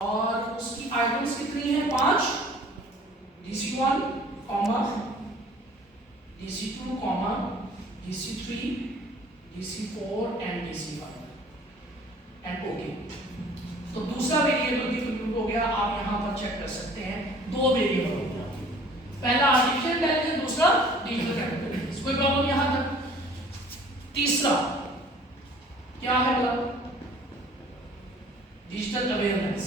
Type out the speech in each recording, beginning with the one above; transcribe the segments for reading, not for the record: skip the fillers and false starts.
और उसकी आइटम्स कितनी है? 5, DC1, DC2, DC3, DC4 and DC1 and okay. तो दूसरा वेरिएबल भी कंप्यूट हो गया। आप यहां पर चेक कर सकते हैं, 2 वेरिएबल हो गया, पहला आर्टिफिशियल इंटेलिजेंस, दूसरा डिजिटल कैपेबिलिटीज। कोई प्रॉब्लम यहां तक? तीसरा क्या है बोला? Digital awareness.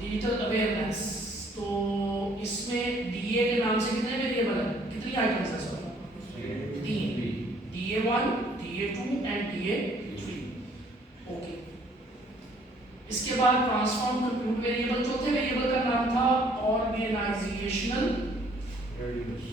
डिजिटल अवेयरनेस, तो इसमें डीए के नाम से कितने वेरिएबल है, कितनी आइटम्स है? Sorry 3, DA1, DA2 and DA3। Okay. इसके बाद ट्रांसफॉर्म कंप्यूट वेरिएबल, चौथे वेरिएबल का नाम था ऑर्गेनाइजेशनल रेडीनेस।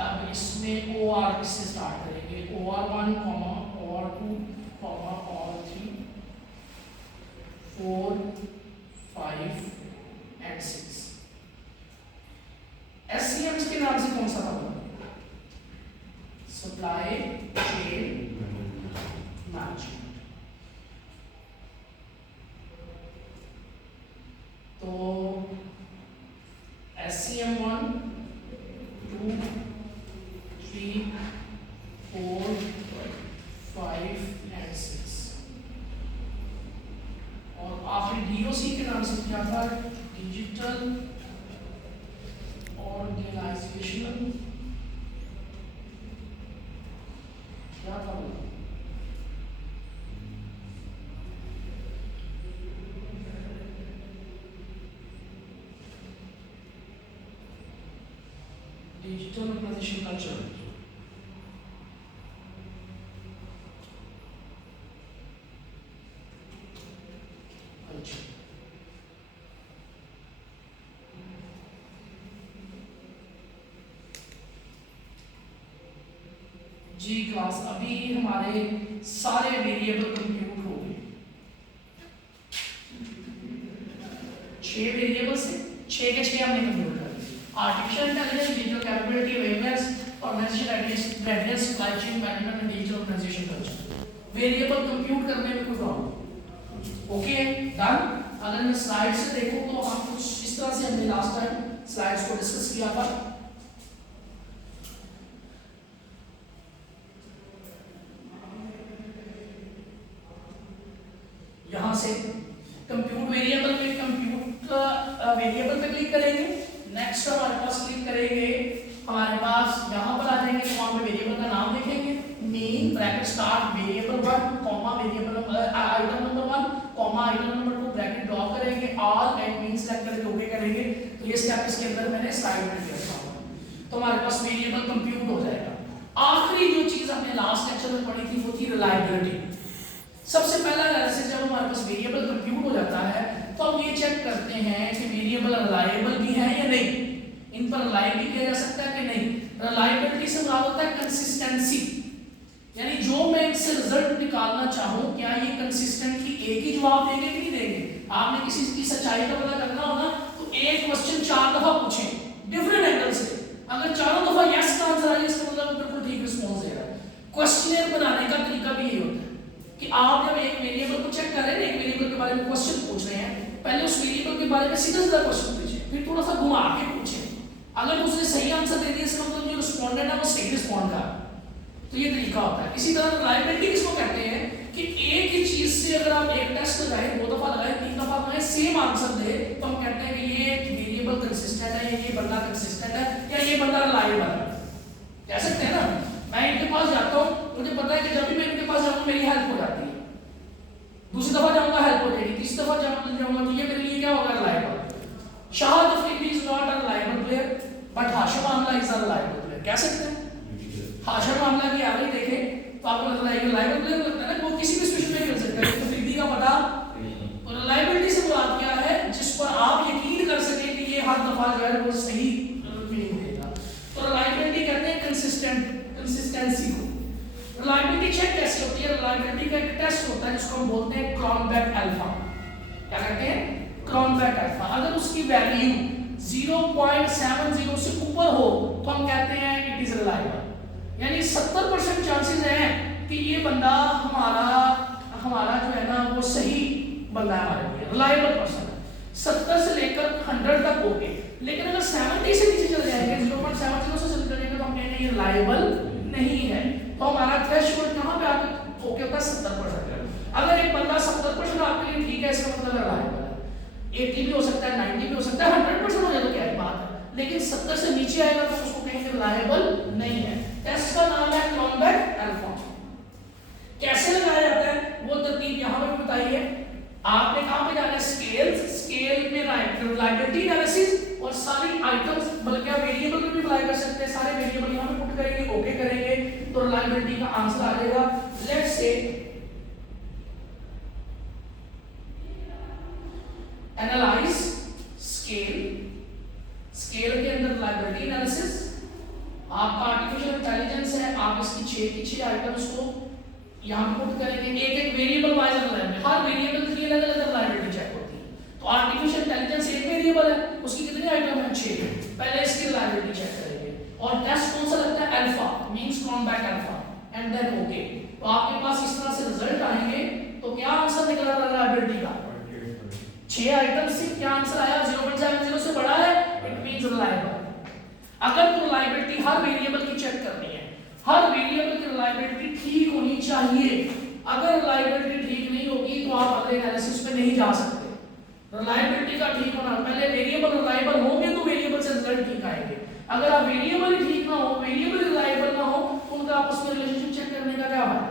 अब इसमें OR से स्टार्ट करेंगे, OR1, OR2, OR3, 4, 5 and 6। SCMs के नाम से कौन सा था? Supply chain management. तो SCM1, 2, 3, 4, 5 एंड 6। और आखिरी DOC के नाम से क्या था? डिजिटल ऑर्गेनाइजेशनल क्या था? Digital organisation culture. जी क्लास, अभी हमारे सारे वेरिएबल कंप्यूट हो गए। 6 वेरिएबल से 6 के 6 हमने कंप्यूट कर दिए। Artificial intelligence, digital capability, awareness, organisation readiness, supply chain management and digital organisation culture. Variable compute करने में कोई प्रॉब्लम? Okay, done. अगर मैं स्लाइड से देखूं तो हम कुछ इस तरह से हमने लास्ट टाइम स्लाइड्स को डिस्कस किया था। यहां से कंप्यूट वेरिएबल में कंप्यूट वेरिएबल पे क्लिक करेंगे, नेक्स्ट हमारे पास क्लिक करेंगे, हमारे पास यहां पर आ जाएंगे, तो वहां पे वेरिएबल का नाम देखेंगे, mean bracket start variable 1 comma variable item number 1 comma item number 2 bracket draw करेंगे, ऑल एंड मीन सेलेक्ट करके ओके करेंगे। तो ये स्टेप इसके अंदर मैंने स्लाइड में दिया था। तो हमारे पास वेरिएबल कंप्यूट हो जाएगा। आखिरी जो चीज हमने लास्ट लेक्चर में पढ़ी थी वो थी रिलायबिलिटी। सबसे पहला एनालिसिस जब हमारे पास वेरिएबल कंप्यूट हो जाता है तो हम ये चेक करते हैं कि वेरिएबल रिलायबल भी है या नहीं, इन पर रिलाय भी किया जा सकता है कि नहीं। रिलायबिलिटी से मुराद होता है कंसिस्टेंसी, यानी जो मैं इससे रिजल्ट निकालना चाहूं क्या ये कंसिस्टेंटली एक ही जवाब देंगे कि नहीं देंगे। आपने किसी चीज की सच्चाई का पता करना हो ना तो एक क्वेश्चन 4 दफा पूछें डिफरेंट एंगल से, अगर चारों दफा यस का आंसर आए इसका मतलब बिल्कुल ठीक रिस्पांस दे रहा है। क्वेश्चनर बनाने का तरीका भी यही होता है कि आप जब एक वेरिएबल को चेक कर रहे हैं, एक वेरिएबल के बारे में क्वेश्चन पूछ रहे हैं, पहले उस वेरिएबल के बारे में सीधा सीधा क्वेश्चन पूछिए, फिर थोड़ा सा घुमा के पूछें। अगर उसने सही आंसर दे दिया इसका मतलब जो रिस्पोंडेंट है वो सही रिस्पॉन्ड कर, तो ये तरीका होता है। इसी तरह रिलायबिलिटी किसको कहते हैं कि एक ही चीज से अगर आप एक टेस्ट लगाएं, 2 दफा लगाएं, 3 दफा लगाएं, सेम आंसर दे तो हम कहते हैं कि ये वेरिएबल कंसिस्टेंट है, ये बंदा कंसिस्टेंट है, या ये बंदा रिलायबल है, कह सकते हैं ना। मैं इनके पास जाता हूं, मुझे पता है कि जब भी मैं इनके पास जाऊंगा मेरी हेल्प हो जाती है, दूसरी दफा जाऊंगा हेल्प हो जाएगी, तीसरी दफा जाऊंगा तो ये मेरे लिए क्या होगा? Reliable. Shahid Afridi is not a reliable player but Hashim Amla is a reliable player, कह सकते हैं। हाशिम आमला की एवरेज देखें तो आपको रिलायबल प्लेयर लगता है ना, वो किसी भी सिचुएशन में खेल सकता है। तो अफरीदी का पता, तो रिलायबिलिटी से मुराद क्या है? जिस पर आप यकीन कर सके कि ये हर दफा जो है वो सही मीनिंग देगा। तो रिलायबिलिटी कहते हैं कंसिस्टेंसी को। रिलायबिलिटी चेक कैसे होती है? रिलायबिलिटी का एक टेस्ट होता है जिसको हम बोलते हैं क्रॉनबेक अल्फा। क्या कहते हैं? क्रॉनबैक अल्फा, अगर उसकी वैल्यू 0.70 से ऊपर हो तो हम कहते हैं इट इज रिलायबल। यानी 70% चांसेस हैं कि ये बंदा हमारा जो है ना वो सही बंदा है हमारे लिए, रिलायबल पर्सन है। 70 से लेकर 100 तक हो गए, लेकिन अगर 70 से नीचे चले जाएंगे, 0.70 से चले जाएंगे तो हम कहेंगे ये रिलायबल नहीं है। तो हमारा थ्रेशोल्ड कहां पे आके ओके होता है? 70%। अगर एक बंदा 70% आपके लिए ठीक है, इसका मतलब रिलायबल है। 80 भी हो सकता है, 90 भी हो सकता है, 100% हो जाए तो क्या ही बात है, लेकिन 70 से नीचे आएगा तो उसको कहेंगे रिलायबल नहीं है। टेस्ट का नाम है क्रॉनबैक अल्फा। कैसे लगाया जाता है वो तरतीब यहां पर बताई है। आपने कहां पे जाना है? स्केल में रिलायबिलिटी एनालिसिस और सारी आइटम्स, बल्कि आप वेरिएबल में भी अप्लाई कर सकते हैं, सारे वेरिएबल यहां पे पुट करेंगे, ओके करेंगे तो रिलायबिलिटी का आंसर आ जाएगा। लेट्स से एनालाइज स्केल के अंदर रिलायबिलिटी एनालिसिस, आपका आर्टिफिशियल इंटेलिजेंस है, आप इसकी 6 की 6 आइटम्स को यहां पुट करेंगे, एक वेरिएबल वाइज रिलायबिलिटी, हर वेरिएबल की अलग-अलग रिलायबिलिटी चेक होती है। तो आर्टिफिशियल इंटेलिजेंस एक वेरिएबल है, उसकी कितनी आइटम है? 6। पहले इसकी रिलायबिलिटी चेक करेंगे और टेस्ट कौन सा लगता है? Alpha, means Cronbach alpha, and then okay. तो आपके पास इस तरह से रिजल्ट आएंगे। तो क्या आंसर निकला रिलायबिलिटी का? 6 आइटम से क्या आंसर आया? 0.70 से बड़ा है, इट मींस रिलायबल। अगर तो रिलायबिलिटी हर वेरिएबल की चेक करनी है, हर वेरिएबल की रिलायबिलिटी ठीक होनी चाहिए। अगर रिलायबिलिटी ठीक नहीं होगी तो आप अगले एनालिसिस पे नहीं जा सकते। रिलायबिलिटी का ठीक होना, पहले वेरिएबल रिलायबल होंगे तो वेरिएबल से रिजल्ट ठीक आएंगे। अगर आप वेरिएबल ही ठीक ना हो, वेरिएबल रिलायबल ना हो तो उनका आपस में रिलेशनशिप चेक करने का क्या फायदा?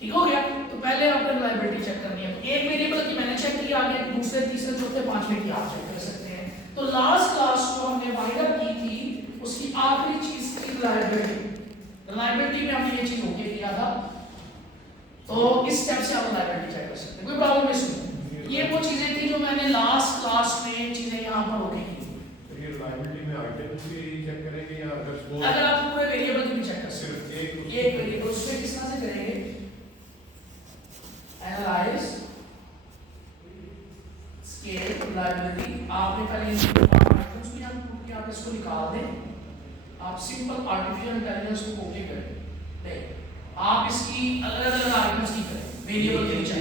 ठीक हो गया? तो पहले आपको रिलायबिलिटी चेक करनी है। तो एक वेरिएबल की मैंने चेक की, आगे दूसरे, तीसरे, चौथे, पांचवें की आप चेक कर सकते हैं। तो लास्ट क्लास जो हमने वाइंड अप की थी उसकी आखिरी चीज थी रिलायबिलिटी में हमने ये चीज ओके किया था। तो इस स्टेप से आप रिलायबिलिटी चेक कर सकते हैं, कोई प्रॉब्लम नहीं। सुनो, ये वो चीजें थी जो मैंने लास्ट क्लास में चीजें यहां पर ओके की थी। तो ये रिलायबिलिटी में आइटम्स भी चेक करेंगे या अगर आप पूरे वेरिएबल की भी चेक कर सकते हैं, सिर्फ एक वेरिएबल उसमें किस तरह से करेंगे? एनालाइज स्केल रिलायबिलिटी, आपने पहले आइटम्स को यहां पुट किया, आप इसको निकाल दें, आप सिंपल आर्टिफिशियल इंटेलिजेंस को कॉपी करें, देख आप इसकी अलग-अलग आइटम्स की करें, वेरिएबल के नीचे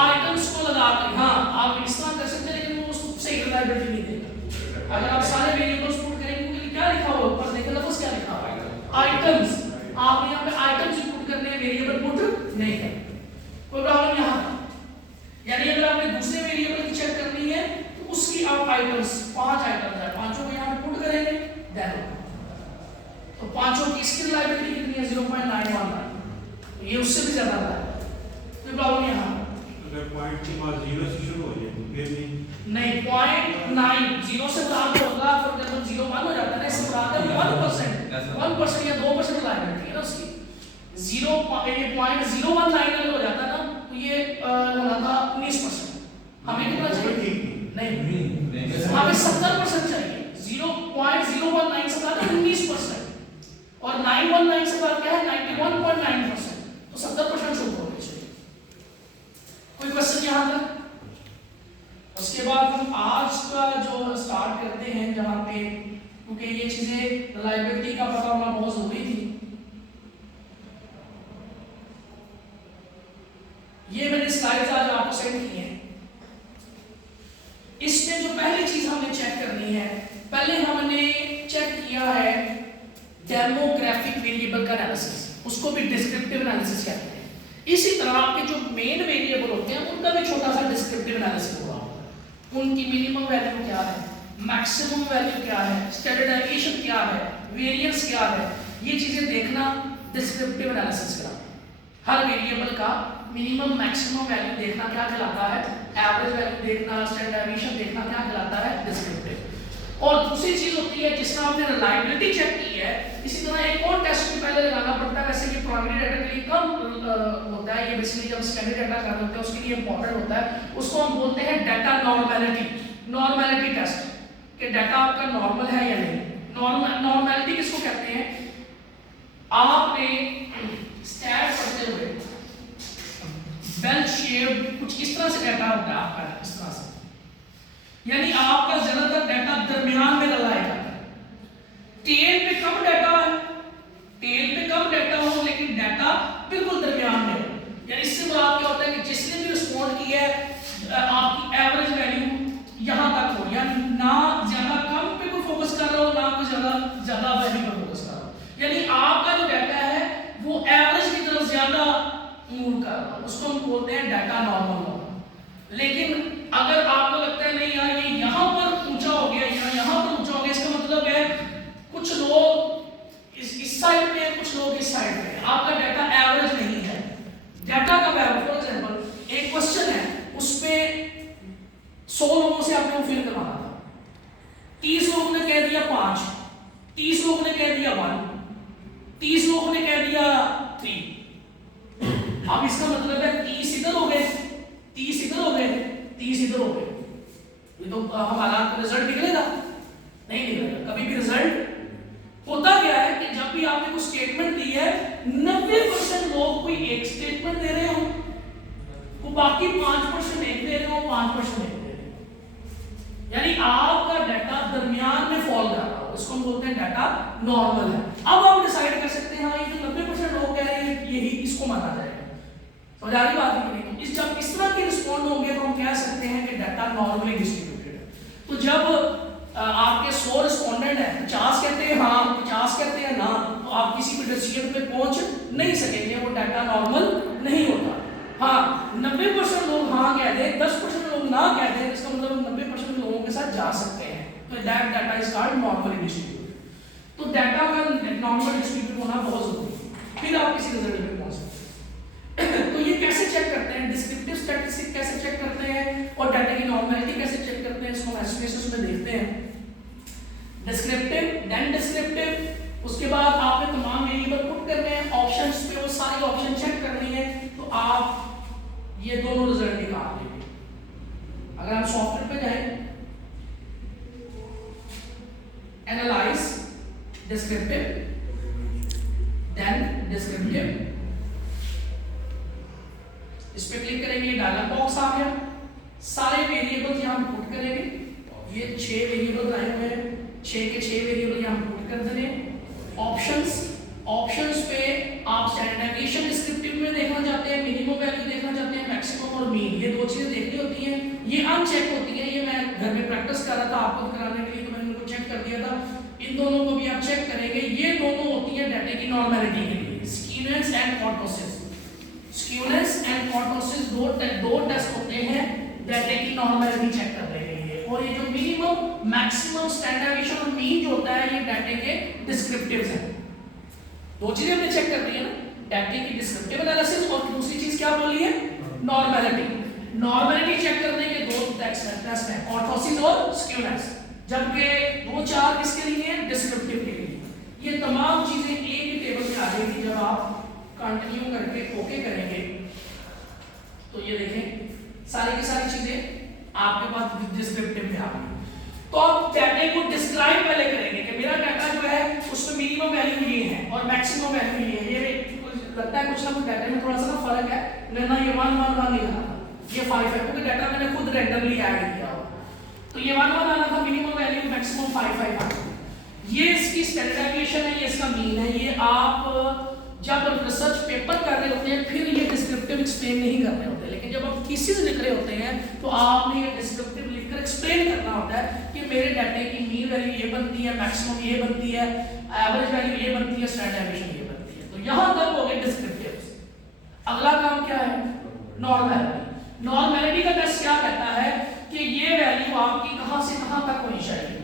आइटम्स को लगा कर, हां आप इस तरह कर सकते हैं, लेकिन वो उसको सही रिलायबिलिटी नहीं देगा। अगर आप सारे वेरिएबल्स पुट करेंगे तो क्या लिखा हुआ ऊपर देखें, लफ्ज क्या लिखा हुआ है? आइटम्स। आप यहां पे आइटम्स पुट करने हैं, वेरिएबल पुट नहीं करना, कोई प्रॉब्लम यहां पर? यानी अगर आपने दूसरे वेरिएबल की चेक करनी है तो उसकी आप आइटम्स, 5 आइटम्स है, पांचों को यहां पे पुट करेंगे, देन तो पांचों की इसकी रिलायबिलिटी कितनी है? 0.919। ये उससे भी ज्यादा है, कोई प्रॉब्लम यहां? अगर पॉइंट के बाद 0 से शुरू हो जाए तो फिर नहीं 0.9 0 से बराबर होगा, फॉर एग्जांपल 0.1 हो जाता है ना, इससे बराबर 1% या 2% रिलायबिलिटी है ना उसकी। 0.019 अगर हो जाता ना तो ये होना था 19%। हमें कितना चाहिए? नहीं, हमें 70% चाहिए। 0.019 से बराबर 19% और 919 से बराबर क्या है? 91.9%। तो 70% शुरू होना चाहिए। कोई क्वेश्चन यहां तक? उसके बाद हम आज का जो स्टार्ट करते हैं, जहां पे क्योंकि ये चीजें रिलायबिलिटी का पता होना बहुत जरूरी थी। ये मैंने स्लाइड्स आज आपको सेंड की हैं। इसमें जो पहली चीज हमने चेक करनी है, पहले हमने चेक किया है डेमोग्राफिक वेरिएबल का एनालिसिस, उसको भी डिस्क्रिप्टिव एनालिसिस कहते हैं। इसी तरह आपके जो मेन वेरिएबल होते हैं उनका भी छोटा सा डिस्क्रिप्टिव एनालिसिस होगा। उनकी मिनिमम वैल्यू क्या है, मैक्सिमम वैल्यू क्या है, स्टैंडर्ड डेविएशन क्या है, वेरिएंस क्या है, ये चीजें देखना डिस्क्रिप्टिव एनालिसिस का। हर वेरिएबल का मिनिमम मैक्सिमम वैल्यू देखना क्या कहलाता है? एवरेज वैल्यू देखना, स्टैंडर्ड डेविएशन देखना क्या कहलाता है? डिस्क्रिप्टिव। और दूसरी चीज होती है जिसमें आपने रिलायबिलिटी चेक की है, इसी तरह एक और टेस्ट भी पहले लगाना पड़ता है। वैसे ये प्राइमरी डाटा के लिए कम होता है, ये बेसिकली जब स्टैंडर्ड डाटा कर रहे होते हैं उसके लिए इंपॉर्टेंट होता है। उसको हम बोलते हैं डाटा नॉर्मैलिटी टेस्ट, कि डाटा आपका नॉर्मल है या नहीं। नॉर्मैलिटी किसको कहते हैं? आपने स्टैट पढ़ते हुए बेल शेप कुछ इस तरह से डाटा होता है आपका, इस तरह से यानी आपका ज्यादातर डाटा दरमियान में लगाया जाता है। टेल पे कम डाटा है, टेल पे कम डाटा हो लेकिन डाटा बिल्कुल दरमियान में हो। यानी इससे मुराद क्या होता है कि जिसने भी रिस्पॉन्ड किया है आपकी एवरेज वैल्यू यहां तक हो, यानी ना ज्यादा कम पे कोई फोकस कर रहा हो ना कोई ज्यादा वैल्यू पे फोकस कर रहा हो। यानी आपका जो डाटा है वो एवरेज की तरफ ज्यादा मूव कर रहा है, उसको हम बोलते हैं डाटा नॉर्मल होना। लेकिन अगर आपको लगता है नहीं यार ये यहाँ पर ऊंचा हो गया या यहाँ पर ऊंचा हो गया, इसका मतलब है कुछ लोग इस साइड पे है, कुछ लोग इस साइड पे है, आपका डाटा एवरेज नहीं है। डाटा का वैल्यू फॉर एग्जांपल एक क्वेश्चन है उस पे 100 लोगों से आपको फिल करवाना था, 30 लोगों ने कह दिया 5, 30 लोगों ने कह दिया 1, 30 लोगों ने कह दिया 3। अब इसका मतलब है 30 इधर हो गए, 30 इधर हो गए, 30 इधर हो गए। ये तो हमारा रिजल्ट निकलेगा नहीं निकलेगा कभी भी। रिजल्ट होता क्या है कि जब भी आपने कोई स्टेटमेंट दी है 90% लोग कोई एक स्टेटमेंट दे रहे हो, वो बाकी 5% एक दे रहे हो, 5% एक दे रहे हो, यानी आपका डाटा दरमियान में फॉल कर रहा हो, इसको हम बोलते हैं डाटा नॉर्मल है। अब आप डिसाइड कर सकते हैं हाँ ये जो 90% लोग कह रहे हैं यही इसको माना जाएगा। समझ आ रही बात है कि नहीं? जब इस तरह के रिस्पॉन्ड होंगे तो हम कह सकते हैं कि डाटा नॉर्मली डिस्ट्रीब्यूटेड है। तो जब आपके 100 रिस्पोंडेंट है, 50 कहते हैं हाँ, 50 कहते हैं ना, तो आप किसी भी डिसीजन पे पहुंच नहीं सकेंगे, वो डाटा नॉर्मल नहीं होता। हाँ 90% लोग हाँ कह दे, 10% लोग ना कह दे, इसका मतलब 90% लोगों के साथ जा सकते हैं, तो that data is called normally distributed. तो डाटा का नॉर्मल डिस्ट्रीब्यूट होना बहुत जरूरी है, फिर आप किसी रिजल्ट पे पहुंच सकते हैं। तो ये कैसे चेक करते हैं, डिस्क्रिप्टिव स्टैटिस्टिक्स कैसे चेक करते हैं और डाटा की नॉर्मलिटी कैसे चेक करते हैं, इसको हम एस्टिमेशंस में देखते हैं। डिस्क्रिप्टिव देन डिस्क्रिप्टिव, उसके बाद आपने तमाम वेरिएबल पुट करने हैं, ऑप्शंस पे वो सारी ऑप्शन चेक करनी है, तो आप ये दोनों रिजल्ट निकाल लेंगे। अगर हम सॉफ्टवेयर पे जाएं, एनालाइज डिस्क्रिप्टिव देन डिस्क्रिप्टिव, इस पे क्लिक करेंगे, डायलॉग बॉक्स आ गया, सारे वेरिएबल्स यहां पुट करेंगे। ये 6 वेरिएबल आए हुए हैं, 6 के 6 वेरिएबल यहां पुट कर देंगे। ऑप्शंस पे आप स्टैंडर्ड डेविएशन डिस्क्रिप्टिव में देखना चाहते हैं, मिनिमम वैल्यू देखना चाहते हैं, मैक्सिमम और मीन, ये दो चीजें देखनी होती हैं। ये अनचेक होती है, ये मैं घर में प्रैक्टिस कर रहा था आपको कराने के लिए, तो मैंने उनको चेक कर दिया था। इन दोनों को भी आप चेक करेंगे, ये दोनों होती है डाटा की नॉर्मलिटी के लिए, skewness and kurtosis. Skewness and kurtosis दो टेस्ट होते हैं डाटा की नॉर्मलिटी चेक करने के लिए, और ये जो मिनिमम मैक्सिमम स्टैंडर्ड डेविएशन और मीन जो होता है ये डाटा के डिस्क्रिप्टिव्स हैं। दो चीजें हमने चेक कर दी है ना, डाटा की डिस्क्रिप्टिव एनालिसिस और दूसरी चीज क्या बोली है, नॉर्मलिटी। नॉर्मलिटी चेक करने के दो टेस्ट हैं, कर्टोसिस और स्क्यूनेस, जबकि वो 4 किसके लिए हैं, डिस्क्रिप्टिव के लिए। ये तमाम चीजें एक ही टेबल में आ जाएगी जब आप कंटिन्यू करके ओके करेंगे। तो ये देखें सारी की सारी चीजें आपके पास डिस्क्रिप्टिव में आ गई। तो आप डाटा को डिस्क्राइब पहले करेंगे कि मेरा डाटा जो है उसमें मिनिमम वैल्यू ये है और मैक्सिमम वैल्यू ये है। ये लगता है कुछ ना कुछ डाटा में थोड़ा सा ना फर्क है, मैंने ये 1 1 1 लिखा था, ये 5 है क्योंकि डाटा मैंने खुद रैंडमली ऐड किया हो। तो ये 1 1 आना था, मिनिमम वैल्यू मैक्सिमम 5 5 आना। ये इसकी स्टैंडर्ड डेविएशन है, ये इसका मीन है। ये आप जब रिसर्च पेपर कर रहे होते हैं फिर ये डिस्क्रिप्टिव एक्सप्लेन नहीं कर रहे होते, लेकिन जब आप थीसिस लिख रहे होते हैं तो आपने ये डिस्क्रिप्टिव लिखकर एक्सप्लेन करना होता है कि मेरे डाटे की मीन वैल्यू ये बनती है, मैक्सिमम ये बनती है, एवरेज वैल्यू ये बनती है, स्टैंडर्ड डेविएशन ये बनती है। तो यहां तक हो गए डिस्क्रिप्टिव्स। अगला काम क्या है, नॉर्मलिटी। नॉर्मलिटी का टेस्ट क्या कहता है कि ये वैल्यू आपकी कहां से कहां तक होनी चाहिए।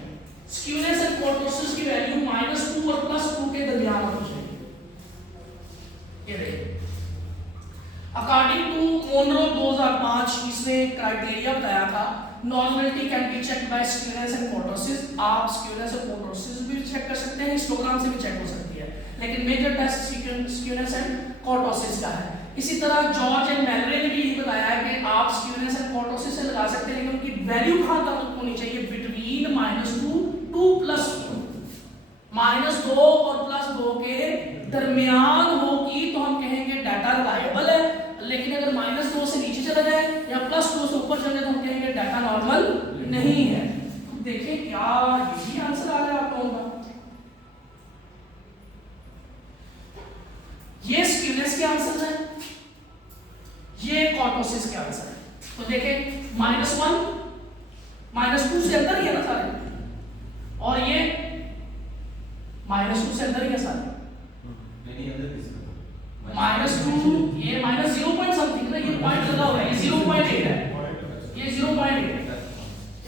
स्क्यूनेस एंड कर्टोसिस की वैल्यू -2 और +2 के दरमियान होनी चाहिए। ये देखिए अकॉर्डिंग टू मोनरो 2005 इसने क्राइटेरिया बताया था, normality can be check by skewness and kurtosis. आप स्क्यूनेस और कर्टोसिस भी चेक कर सकते हैं, हिस्टोग्राम से भी चेक हो सकती है, लेकिन major test skewness and kurtosis का है। इसी तरह जॉर्ज एंड मेलरे ने भी बताया है कि आप स्क्यूनेस एंड कर्टोसिस से लगा सकते हैं, लेकिन उनकी वैल्यू कहां तक होनी चाहिए, बिटवीन -2 2 +2, -2 और +2 के दरमियान होगी तो हम कहेंगे डाटा रिलायबल है। लेकिन अगर -2 से नीचे चला जाए या +2 से ऊपर चले जाए तो हम कहेंगे डाटा नॉर्मल नहीं है। तो देखिए क्या यही आंसर आ रहा है आप लोगों का। ये स्क्यूनेस के आंसर है, ये कॉर्टोसिस के आंसर है। तो देखें -1 -2 से अंदर ही है ना सारे, और ये -2 से अंदर ही है सारे। -2 ये -0 पॉइंट समथिंग ना, ये पॉइंट लगा हुआ है, ये 0.8 है, ये 0.8 है।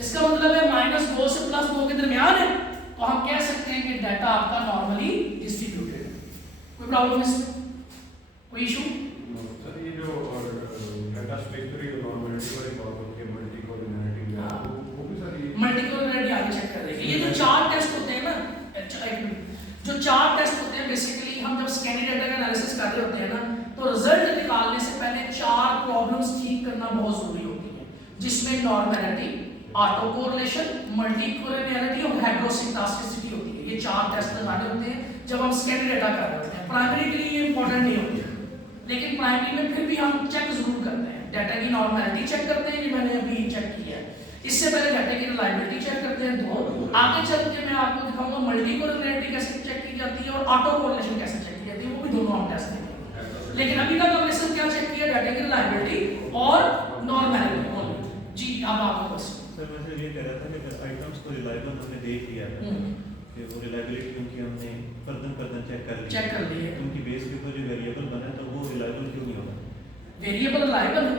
इसका मतलब है -2 से +2 के दरमियान है। तो हम कह सकते हैं कि डाटा आपका नॉर्मली डिस्ट्रीब्यूटेड है। कोई प्रॉब्लम इसमें, कोई इशू? सर ये जो डाटा स्ट्रक्चर की नॉर्मलिटी वाली बात होती है, मल्टीकोलिनैरिटी में, वो भी सर ये मल्टीकोलिनैरिटी आगे चेक कर देंगे। ये जो 4 टेस्ट होते हैं ना, जो 4 टेस्ट होते हैं बेसिकली, हम जब स्कैनिंग डाटा का एनालिसिस कर रहे होते हैं ना, तो रिजल्ट निकालने से पहले 4 प्रॉब्लम्स ठीक करना बहुत जरूरी होती है, जिसमें नॉर्मलिटी, ऑटो कोरिलेशन, मल्टीकोलिनैरिटी और हेटेरोसिंटास्टिसिटी होती है। ये 4 टेस्ट लगाने होते हैं जब हम स्कैनिंग डाटा कर रहे होते हैं। प्राइमरी के लिए ये इंपॉर्टेंट नहीं होती है, लेकिन प्राइमरी में फिर भी हम चेक जरूर करते हैं। डाटा की नॉर्मलिटी चेक करते हैं, ये मैंने अभी चेक किया है। इससे पहले डाटा की रिलायबिलिटी चेक करते हैं। तो आगे चल के मैं आपको दिखाऊंगा मल्टीकोलिनैरिटी कैसे चेक की जाती है और ऑटो कोरिलेशन कैसे चेक की जाती है, वो भी दोनों हम टेस्ट देंगे। लेकिन अभी तक हमने सिर्फ क्या चेक किया, डाटा की रिलायबिलिटी और नॉर्मलिटी। जी अब आपका क्वेश्चन। सर मैं सिर्फ ये कह रहा था कि आइटम्स को रिलायबल हमने देख लिया था कि वो रिलायबिलिटी उनकी हमने फर्दर चेक कर ली है। उनकी बेस के ऊपर जो वेरिएबल बना है तो वो रिलायबल क्यों नहीं होगा? वेरिएबल रिलायबल है,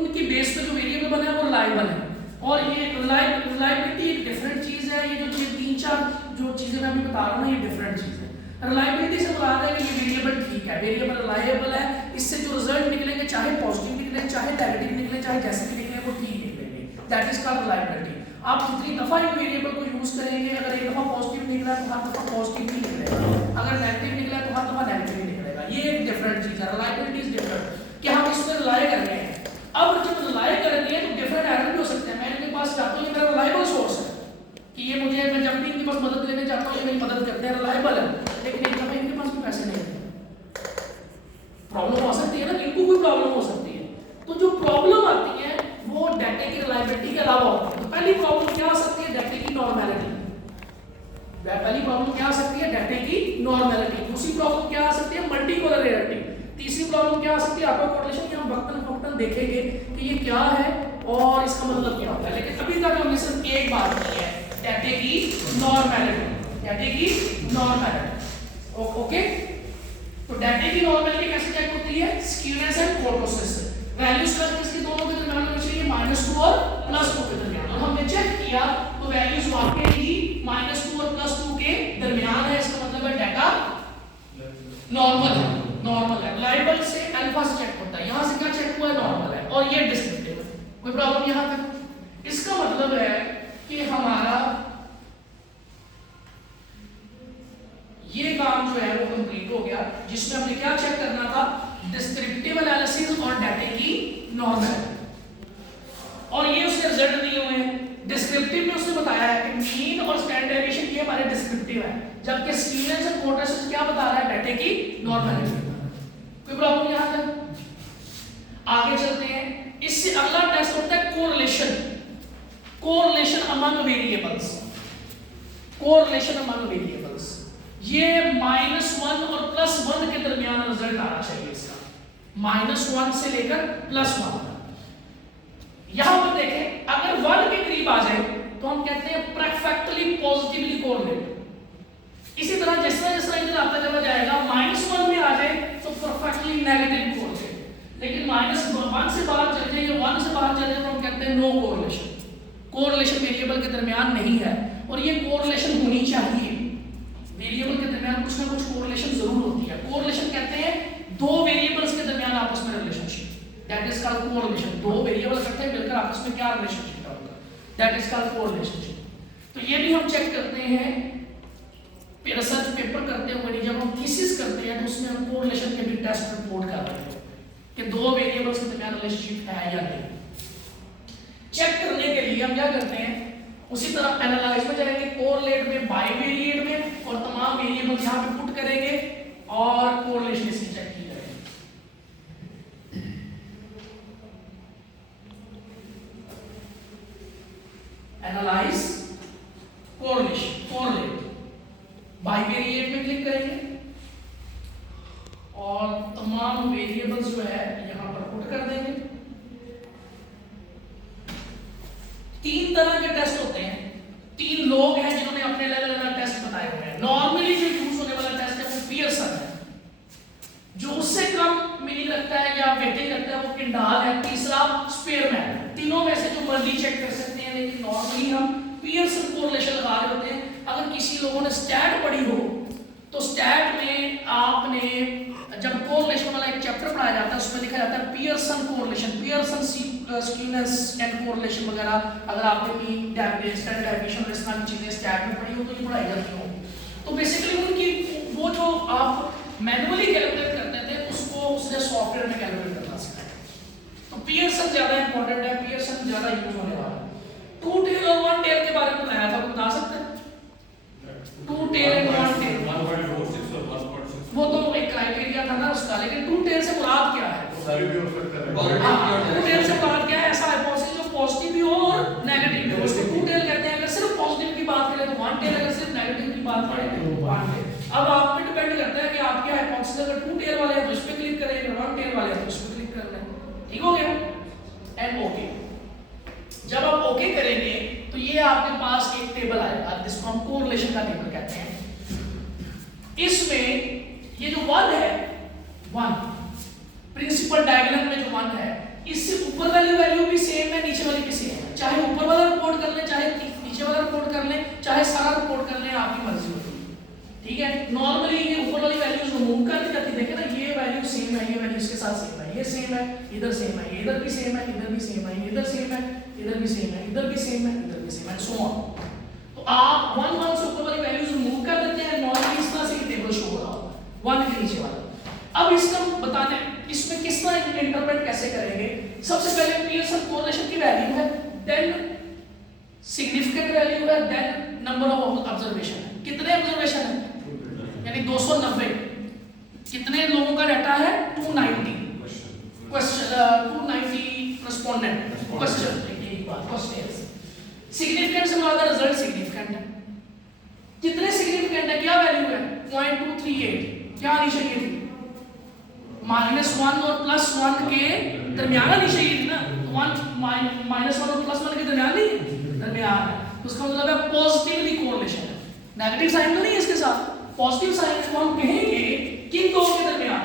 उनकी बेस पे जो वेरिएबल बना है वो रिलायबल है। और ये रिलायबिलिटी एक डिफरेंट चीज है। ये जो 3-4 जो चीजें मैं अभी बता रहा हूँ ना, ये डिफरेंट चीज है। रिलायबिलिटी से मुराद है कि ये वेरिएबल ठीक है, वेरिएबल रिलायबल है, इससे जो रिजल्ट निकलेंगे चाहे पॉजिटिव निकले चाहे नेगेटिव निकले चाहे जैसे भी निकले वो ठीक निकलेंगे। That is called reliability. आप जितनी दफा ये वेरिएबल को यूज करेंगे, अगर एक दफा पॉजिटिव निकला तो हर दफा पॉजिटिव ही निकलेगा, अगर नेगेटिव निकला तो हर दफा नेगेटिव ही निकलेगा। ये एक डिफरेंट चीज है, रिलायबिलिटी इज डिफरेंट कि हम इस पर रिलाय कर रहे हैं। अब जब रिलाय करेंगे तो डिफरेंट एरर भी हो सकते हैं। मैं इनके पास जाता हूँ, ये मेरा रिलायबल सोर्स है कि ये मुझे, मैं जब भी इनके पास मदद लेने जाता हूँ ये मेरी मदद करते हैं, रिलायबल है। लेकिन एक दफा इनके पास भी पैसे नहीं है, प्रॉब्लम हो सकती है ना, इनको कोई प्रॉब्लम हो सकती है। तो जो प्रॉब्लम आती है वो डाटा की रिलायबिलिटी के अलावा होती है। तो पहली प्रॉब्लम क्या आ सकती है, डाटा की नॉर्मलिटी। पहली प्रॉब्लम क्या आ सकती है, डाटा की नॉर्मलिटी। दूसरी प्रॉब्लम क्या आ सकती है, मल्टीकोलिनैरिटी। तीसरी प्रॉब्लम क्या आ सकती है, ऑटो कोरिलेशन। हम वक्तन देखेंगे कि ये क्या है और इसका मतलब क्या होता है। लेकिन अभी तक हमने सिर्फ एक बात की है, डाटा की नॉर्मलिटी, डाटा की नॉर्मलिटी। ओके, तो डाटा की नॉर्मलिटी कैसे चेक होती है, स्क्यूनेस एंड कोर्टोसिस। वैल्यूज किसके दोनों के दरमियान होनी चाहिए, -2 और +2 के दरमियान। और हमने चेक किया तो वैल्यूज वाकई ही -2 और +2 के दरमियान है। इसका मतलब है डाटा नॉर्मल है, नॉर्मल है। रिलायबल से अल्फा से चेक होता है, यहां से क्या चेक हुआ है, नॉर्मल है, और ये डिस्क्रिप्टिव है। कोई प्रॉब्लम यहां तक? इसका मतलब है कि हमारा ये काम जो है वो कंप्लीट हो गया, जिसमें हमने क्या चेक करना था, डिस्क्रिप्टिव एनालिसिस और डाटा की नॉर्मलिटी। और ये उसके रिजल्ट दिए हुए हैं। डिस्क्रिप्टिव में उसने बताया है कि मीन और स्टैंडर्ड डेविएशन ये हमारे डिस्क्रिप्टिव है, जबकि स्क्यूनेस और कोर्टोसिस क्या बता रहा है, डाटा की नॉर्मलिटी। कोई प्रॉब्लम यहां तक? आगे चलते हैं। इससे अगला टेस्ट होता है correlation. Correlation among variables, correlation among variables. ये -1 और +1 के दरमियान रिजल्ट आना चाहिए इसका, -1 से लेकर +1। यहां पर देखें, अगर 1 के करीब आ जाए तो हम कहते हैं परफेक्टली पॉजिटिवली कोरिलेटेड। इसी तरह जिस तरह इधर आता चला जाएगा, -1 में आ जाए तो परफेक्टली नेगेटिव कोरिलेटेड। लेकिन -1 से बाहर चल जाए या 1 से बाहर चल जाए तो हम कहते हैं नो कोरिलेशन, कोरिलेशन वेरिएबल के दरमियान नहीं है। और ये कोरिलेशन होनी चाहिए, वेरिएबल के दरमियान कुछ ना कुछ कोरिलेशन जरूर होती है। कोरिलेशन कहते हैं दो वेरिएबल्स के दरमियान आपस में relationship, that is called correlation. दो वेरिएबल करते हैं मिलकर आपस में क्या रिलेशनशिप होगा, दैट इज कॉल्ड कोरिलेशनशिप। तो ये भी हम चेक करते हैं रिसर्च पेपर करते हुए, जब हम थीसिस करते हैं तो उसमें हम कोरिलेशन के भी टेस्ट रिपोर्ट कर रहे हैं कि दो वेरिएबल्स के दरमियान रिलेशनशिप है या नहीं। चेक करने के लिए हम क्या करते हैं, उसी तरह एनालाइज में जाएंगे, कोरिलेट में, बाइवेरिएट में, और तमाम वेरिएबल्स यहां पे पुट करेंगे और कोरिलेशन इसकी चेक की जाएगी। एनालाइज कोरिलेट बाइवेरिएट में क्लिक करेंगे और तमाम वेरिएबल्स जो है यहां पर पुट कर देंगे। 3 तरह के टेस्ट होते हैं, 3 लोग हैं जिन्होंने अपने अलग अलग टेस्ट बताए हुए हैं। नॉर्मली जो यूज होने वाला टेस्ट है वो पियर्सन है, जो उससे कम मीनिंग रखता है या वेटेज रखता है वो किंडाल है, तीसरा स्पेयरमैन है। तीनों में से जो मर्जी चेक कर सकते हैं, लेकिन नॉर्मली हम पियर्सन कोरिलेशन लगा रहे होते हैं। अगर किसी लोगों ने स्टैट पढ़ी हो तो स्टैट में आपने जब कोरिलेशन वाला एक चैप्टर पढ़ाया जाता है उसमें लिखा जाता है Pearson correlation, Pearson skewness and correlation वगैरह। अगर आपने मीन स्टैंडर्ड डेविएशन इस तरह की चीजें स्टैट में पढ़ी हो तो ये पढ़ाई जाती हो। तो बेसिकली उनकी वो जो आप मैनुअली कैलकुलेट करते थे उसको उसने सॉफ्टवेयर में कैलकुलेट करना सिखाया। तो पियर्सन ज्यादा इंपॉर्टेंट है, पियर्सन ज्यादा यूज होने वाला है। 2 टेल और 1 टेल के बारे में बताया था, बता सकते हैं 2 टेल एंड 1 टेल? 1.46 और 1.6 वो तो एक क्राइटेरिया था ना उसका, लेकिन 2 टेल से मुराद क्या है? सारी भी हो सकता है। 2 टेल से मुराद क्या है? ऐसा हाइपोथेसिस जो पॉजिटिव भी हो और नेगेटिव भी हो, उसको 2 टेल कहते हैं। अगर सिर्फ पॉजिटिव की बात करें तो 1 टेल, अगर सिर्फ नेगेटिव की बात करें तो 1 टेल। अब आप पे डिपेंड करता है कि आपके हाइपोथेसिस अगर 2 टेल वाले हैं तो इस पे क्लिक करें, अगर 1 टेल वाले हैं तो इस पे क्लिक करना है। ठीक हो गया? And okay. जब आप ओके करेंगे तो ये आपके पास एक टेबल आएगा जिसको हम कोरिलेशन का टेबल कहते हैं। इसमें ये जो 1 है, 1 प्रिंसिपल डायग्राम में जो 1 है, इससे ऊपर वाली वैल्यू भी सेम है, नीचे वाली भी सेम है। चाहे ऊपर वाला रिपोर्ट कर ले, चाहे नीचे वाला रिपोर्ट कर ले, चाहे सारा रिपोर्ट कर ले, आपकी मर्जी होती है। ठीक है? नॉर्मली ये ऊपर वाली वैल्यूज रिमूव कर दी जाती है। देखें ना, ये वैल्यू सेम है, ये वैल्यू इसके साथ सेम है, ये सेम है, इधर सेम है, इधर भी सेम है, इधर भी सेम है, इधर सेम है, इधर भी सेम है, इधर भी सेम है, इधर भी सेम है, सो ऑन। तो आप 1 से ऊपर वाली वैल्यूज रिमूव कर देते हैं। नॉर्मली इस तरह से टेबल शो हो रहा होगा 1 के नीचे वाला। अब इसका बताने इसमें किस तरह इंटरप्रेट कैसे करेंगे? सबसे पहले पियर्सन कोरिलेशन की वैल्यू है, देन सिग्निफिकेंट वैल्यू है, देन नंबर ऑफ ऑब्जर्वेशन है। कितने ऑब्जर्वेशन है? यानी 290। कितने लोगों का डाटा है? 290 क्वेश्चन, 290 रिस्पोंडेंट क्वेश्चन। एक बात क्वेश्चन सिग्निफिकेंट से मतलब रिजल्ट सिग्निफिकेंट है। कितने सिग्निफिकेंट है? क्या वैल्यू है? 0.238। क्या आनी चाहिए थी? -1 और +1 के दरमियान आनी चाहिए थी ना। 1 -1 और +1 के दरमियान नहीं है, दरमियान है। तो उसका मतलब है पॉजिटिवली कोरिलेशन है। नेगेटिव साइन तो नहीं है इसके साथ, पॉजिटिव साइन को हम कहेंगे किन दो के दरमियान?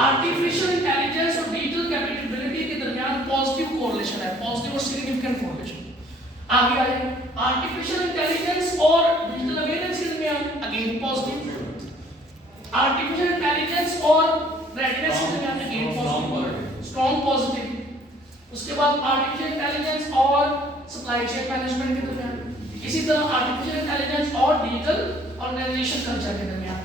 आर्टिफिशियल इंटेलिजेंस और डिजिटल कैपेबिलिटी के दरमियान पॉजिटिव कोरिलेशन है, पॉजिटिव और सिग्निफिकेंट कोरिलेशन। आगे आ जाए, आर्टिफिशियल इंटेलिजेंस और डिजिटल अवेयरनेस के दरमियान अगेन पॉजिटिव। आर्टिफिशियल इंटेलिजेंस और रेडनेस के दरमियान अगेन पॉजिटिव, स्ट्रॉन्ग पॉजिटिव। उसके बाद आर्टिफिशियल इंटेलिजेंस और सप्लाई चेन मैनेजमेंट के दरमियान। इसी तरह आर्टिफिशियल इंटेलिजेंस और डिजिटल ऑर्गेनाइजेशन कल्चर के दरमियान।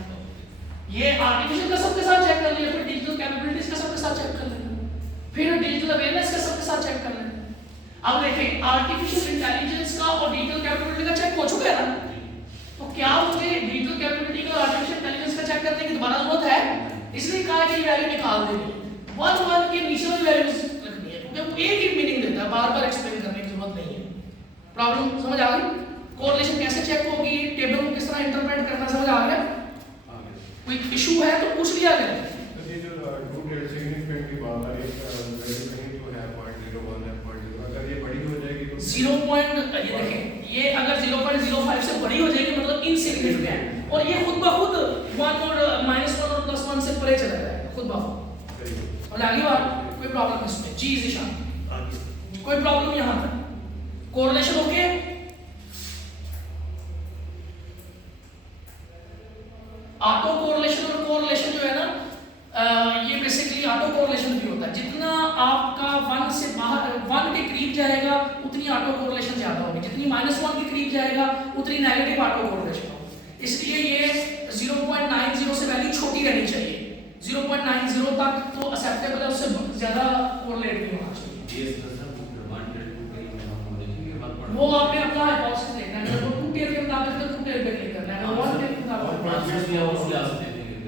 ये आर्टिफिशियल का सबके साथ चेक कर लिया, फिर डिजिटल कैपेबिलिटीज का सबके साथ चेक कर लेंगे, फिर डिजिटल अवेयरनेस का सबके साथ चेक कर लेंगे। अब देखें, आर्टिफिशियल इंटेलिजेंस का और डिजिटल कैपेबिलिटी का चेक हो चुका है ना, तो क्या मुझे डिजिटल कैपेबिलिटी का और आर्टिफिशियल इंटेलिजेंस का चेक करने की दोबारा जरूरत है? इसलिए कहा कि वैल्यू निकाल देंगे। 1 के नीचे वाली वैल्यूज रखनी है, क्योंकि एक ही मीनिंग देता है, बार-बार एक्सप्लेन करने की जरूरत नहीं है। प्रॉब्लम समझ आ गई? कोरिलेशन कैसे चेक होगी, टेबल को किस तरह इंटरप्रेट करना समझ आ गया? कोई इशू है तो पूछ लिया करें। ये जो 2 टेल सिग्निफिकेंट की बात आ रही है, वैल्यू कहीं जो है 0.01 है 0.0, अगर ये बड़ी हो जाएगी तो 0. ये देखें, ये अगर 0.05 से बड़ी हो जाएगी मतलब इनसिग्निफिकेंट, और ये खुद ब खुद 1 और -1 और +1 से परे चला जाएगा खुद ब खुद। और आगे बात, कोई प्रॉब्लम इसमें? जी ईशान, कोई प्रॉब्लम यहाँ तक? Correlation okay? ऑटो कोरिलेशन और कोरिलेशन जो है ना, ये बेसिकली ऑटो कोरिलेशन भी होता है। जितना आपका 1 से बाहर 1 के करीब जाएगा उतनी ऑटो कोरिलेशन ज्यादा होगी, जितनी -1 के करीब जाएगा उतनी नेगेटिव ऑटो कोरिलेशन होगी। इसलिए ये 0.90 से वैल्यू छोटी रहनी चाहिए। 0.90 तक तो एक्सेप्टेबल है, उससे ज्यादा कोरिलेट नहीं होना चाहिए। वो आपने अपना हाइपोथेसिस देखना है। अगर वो 2 टेल के मुताबिक तो 2 टेल पे क्लिक करना है, अगर 1 टेल के मुताबिक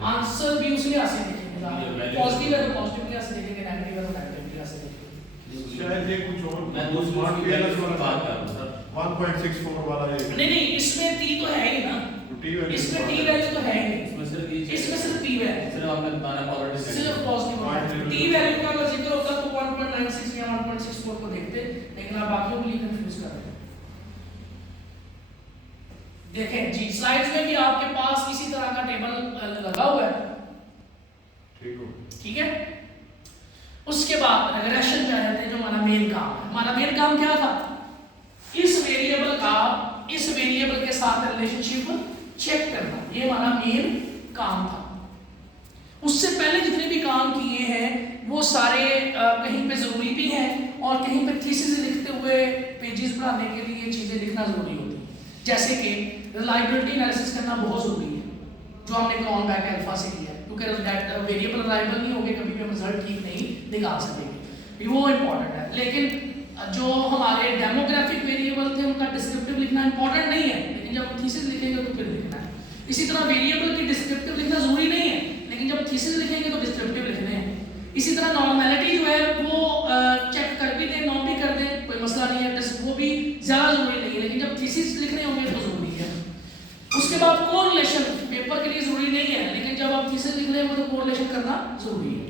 आंसर भी उसी लिहाज से देखेंगे। पॉजिटिव है तो पॉजिटिव लिहाज से देखेंगे, नेगेटिव है तो नेगेटिव लिहाज से देखेंगे। शायद ये कुछ और मैं वो स्मार्ट पीएलएस वाला बात कर रहा हूँ सर। 1.64 वाला ये नहीं इसमें टी तो है ही ना, टी वैल्यू इसमें टी वैल्यू तो है ही नहीं, इसमें सिर्फ ये इसमें सिर्फ टी वैल्यू, सिर्फ आपने बताना ऑलरेडी सिर्फ पॉजिटिव टी वैल्यू का अगर जिक्र होता तो 1.96 या 1.64 को देखते, लेकिन आप बाकियों के लिए कंफ्यूज कर रहे हैं। देखें जी स्लाइड्स में भी आपके पास इसी तरह का टेबल लगा हुआ है, ठीक है। उसके बाद रिग्रेशन पे आ जाते हैं, जो हमारा मेन काम है। हमारा मेन काम क्या था? इस वेरिएबल के साथ रिलेशनशिप चेक करना, ये हमारा मेन काम था। उससे पहले जितने भी काम किए हैं वो सारे कहीं पे जरूरी भी हैं और कहीं पे थीसिस लिखते हुए पेजेस बनाने के लिए चीजें लिखना जरूरी होती है। जैसे कि रिलायबिलिटी एनालिसिस करना बहुत जरूरी है, जो हमने क्रॉनबैक अल्फा से किया है, क्योंकि वेरिएबल रिलायबल नहीं होंगे कभी भी हम रिजल्ट ठीक नहीं निकाल सकेंगे, वो इंपॉर्टेंट है। लेकिन जो हमारे डेमोग्राफिक वेरिएबल थे उनका डिस्क्रिप्टिव लिखना इंपॉर्टेंट नहीं है, लेकिन जब हम थीसिस लिखेंगे तो फिर लिखना है। इसी तरह वेरिएबल की डिस्क्रिप्टिव लिखना जरूरी नहीं है, लेकिन जब थीसिस लिखेंगे तो डिस्क्रिप्टिव लिखने हैं। इसी तरह नॉर्मैलिटी जो है वो चेक कर भी दें, नॉन भी कर दें, कोई मसला नहीं है, वो भी ज्यादा जरूरी नहीं है, लेकिन जब थीसिस लिखने होंगे तो जरूरी है। उसके बाद कोरिलेशन पेपर के लिए जरूरी नहीं है, लेकिन जब आप थीसिस लिख रहे हो तो कोरिलेशन करना जरूरी है।